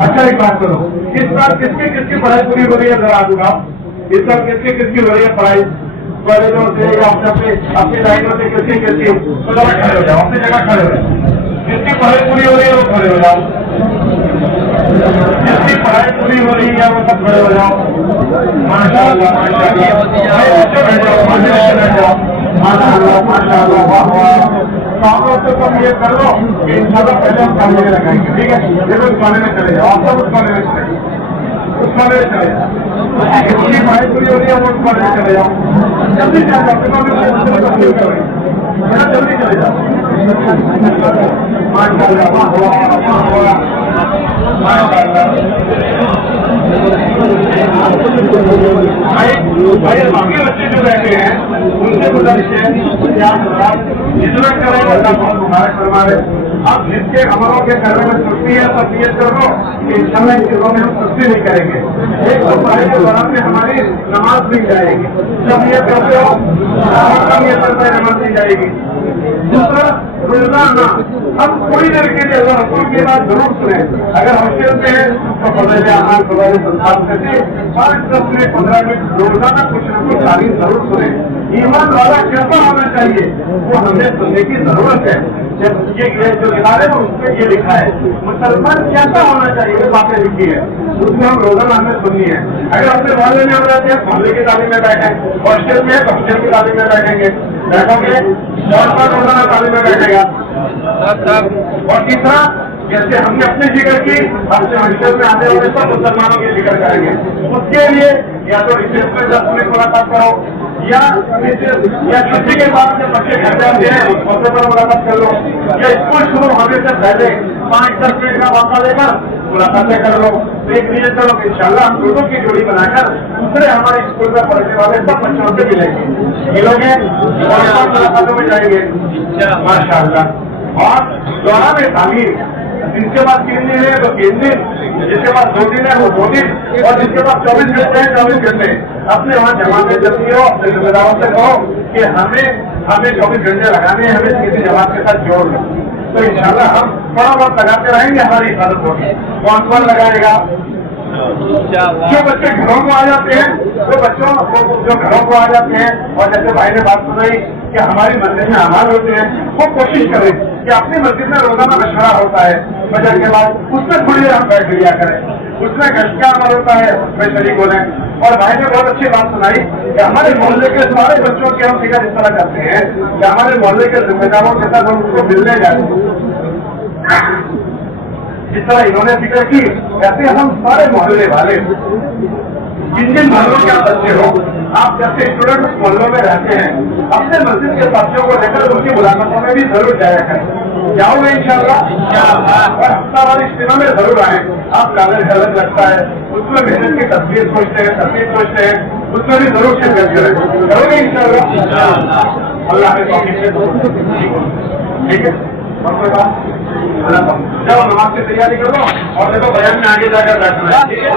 अच्छा एक बात करो, इस बार किसकी पढ़ाई पूरी हो रही है? जरा दूंगा इस बार किसकी हो रही है पढ़ाई? कॉलेजों से अपनी लाइनों से किसकी तो जरा खड़े हो जाओ, अपनी जगह खड़े हो जाओ। जिसकी पढ़ाई पूरी हो रही है वो खड़े हो जाओ, जिसकी पढ़ाई पूरी हो रही है वो सब खड़े हो जाओ। माशाअल्लाह माशाअल्लाह, बैठ जाओ, बैठ जाओ। माशाअल्लाह माशाअल्लाह, वाह वाह। आप लोग तो सब ये कर लो कि इंशाअल्लाह पहले हम खाने में लगाएंगे, ठीक है? देखो उस खाने में चले जाओ, आप सब उस खाने में चले जाओ, उस खाने में चले जाओ। जिसकी पढ़ाई पूरी हो रही है वो उस खाने में चले जाओ। जल्दी चले जाओ, जल्दी चले जाओ। माशाअल्लाह वाह वाह वाह, भाई बाकी बच्चे जो बैठे हैं उनसे गुजारिश है जितना करें अल्लाह बहुत मुबारक फरमा रहे। अब जिसके अमलों के करने में सुस्ती है सब नियत कर लो कि इंशाअल्लाह इन चीजों में हम सुस्ती नहीं करेंगे। एक तो पढ़ाई के दौरान में हमारी नमाज भी जाएगी। जब नियत करते हो नियत करता है नमाज नहीं जाएगी। दूसरा, रोजाना हम थोड़ी देर के लिए अगर रसूल की बात जरूर सुने। अगर हॉस्टल में है तो फजल आमान फजल संसार करके 5-10 मिनट 15 मिनट रोजाना कुछ न कुछ तारीफ जरूर सुने। ईमान वाला कैसा होना चाहिए वो हमें सुनने की जरूरत है। जब ये जो किताब है उसमें ये लिखा है मुसलमान कैसा होना चाहिए, वो बातें लिखी है, उसमें हम रोजाना हमें सुननी है। अगर अपने मोहल्ले में हम रहते हैं मोहल्ले की तालीम में बैठे, हॉस्टल में तो हॉस्टल की तालीम में बैठेंगे, बैठोगे और रोजाना तालीम में बैठेगा। और तीसरा, जैसे हमने अपनी जिक्र की, अपने हॉस्टल में आने वाले सब मुसलमानों की जिक्र करेंगे। उसके लिए या तो रिसेस में 10 मिनट मुलाकात करो या छुट्टी के बाद जब बच्चे घर जाते हैं उस मौके पर मुलाकात कर लो, या स्कूल शुरू होने से पहले 5-10 मिनट का मौका लेकर मुलाकातें कर लो। एक नियत करो कि इंशाअल्लाह हम दोनों की जोड़ी बनाकर दूसरे हमारे स्कूल में पढ़ने वाले सब बच्चों से मिलेंगे, मिलोगे और मुलाकातों में जाएंगे माशाअल्लाह। और दौरान तालीम जिनके पास 3 दिन है तो 3 दिन, जिसके पास 2 दिन है वो 2 दिन, और जिसके पास 24 घंटे है 24 घंटे अपने वहाँ जमातें चलती हो। अपने जिम्मेदारों से कहो कि हमें 24 घंटे लगाने हैं, हमें किसी जमात के साथ जोड़ लो। तो इंशाअल्लाह हम थोड़ा बहुत लगाते रहेंगे, हमारी हिफाजत होगी। कौन लगाएगा? जो बच्चे घरों को आ जाते हैं वो बच्चों जो घरों को आ जाते हैं, और जैसे भाई ने बात सुनाई कि हमारी मस्जिद में अमाल होते हैं, वो कोशिश करें कि अपनी मस्जिद में रोजाना मशवरा होता है फजर के बाद, उसमें थोड़ी देर हम बैठ लिया करें। उसमें गश्त का अमल होता है, उसमें शरीक हो जाए। और भाई ने बहुत अच्छी बात सुनाई कि हमारे मोहल्ले के सारे बच्चों की हम फिक्र इस तरह करते हैं कि हमारे मोहल्ले के जिम्मेदारों के साथ हम उसको मिलने जाते हैं। जिस तरह इन्होंने फिक्र की ऐसे हम सारे मोहल्ले वाले जिन मोहल्लों के आप बच्चे हो, आप जैसे स्टूडेंट उस मोहल्लों में रहते हैं, अपने मस्जिद के साथियों को लेकर उनकी मुलाकातों में भी जरूर जाया करें। जाओगे इंशाअल्लाह, और हफ्ता वाली इज्तिमा में जरूर आए। आप कागज गलत लगता है, उसमें मेहनत की तस्वीर सोचते हैं, उसमें भी जरूर शिरकत करें। करोगे इंशाअल्लाह, अल्लाह के तौफीक से, ठीक है? जब नमाज की तैयारी करो और देखो बयान में आगे जाकर बैठना है, ठीक है?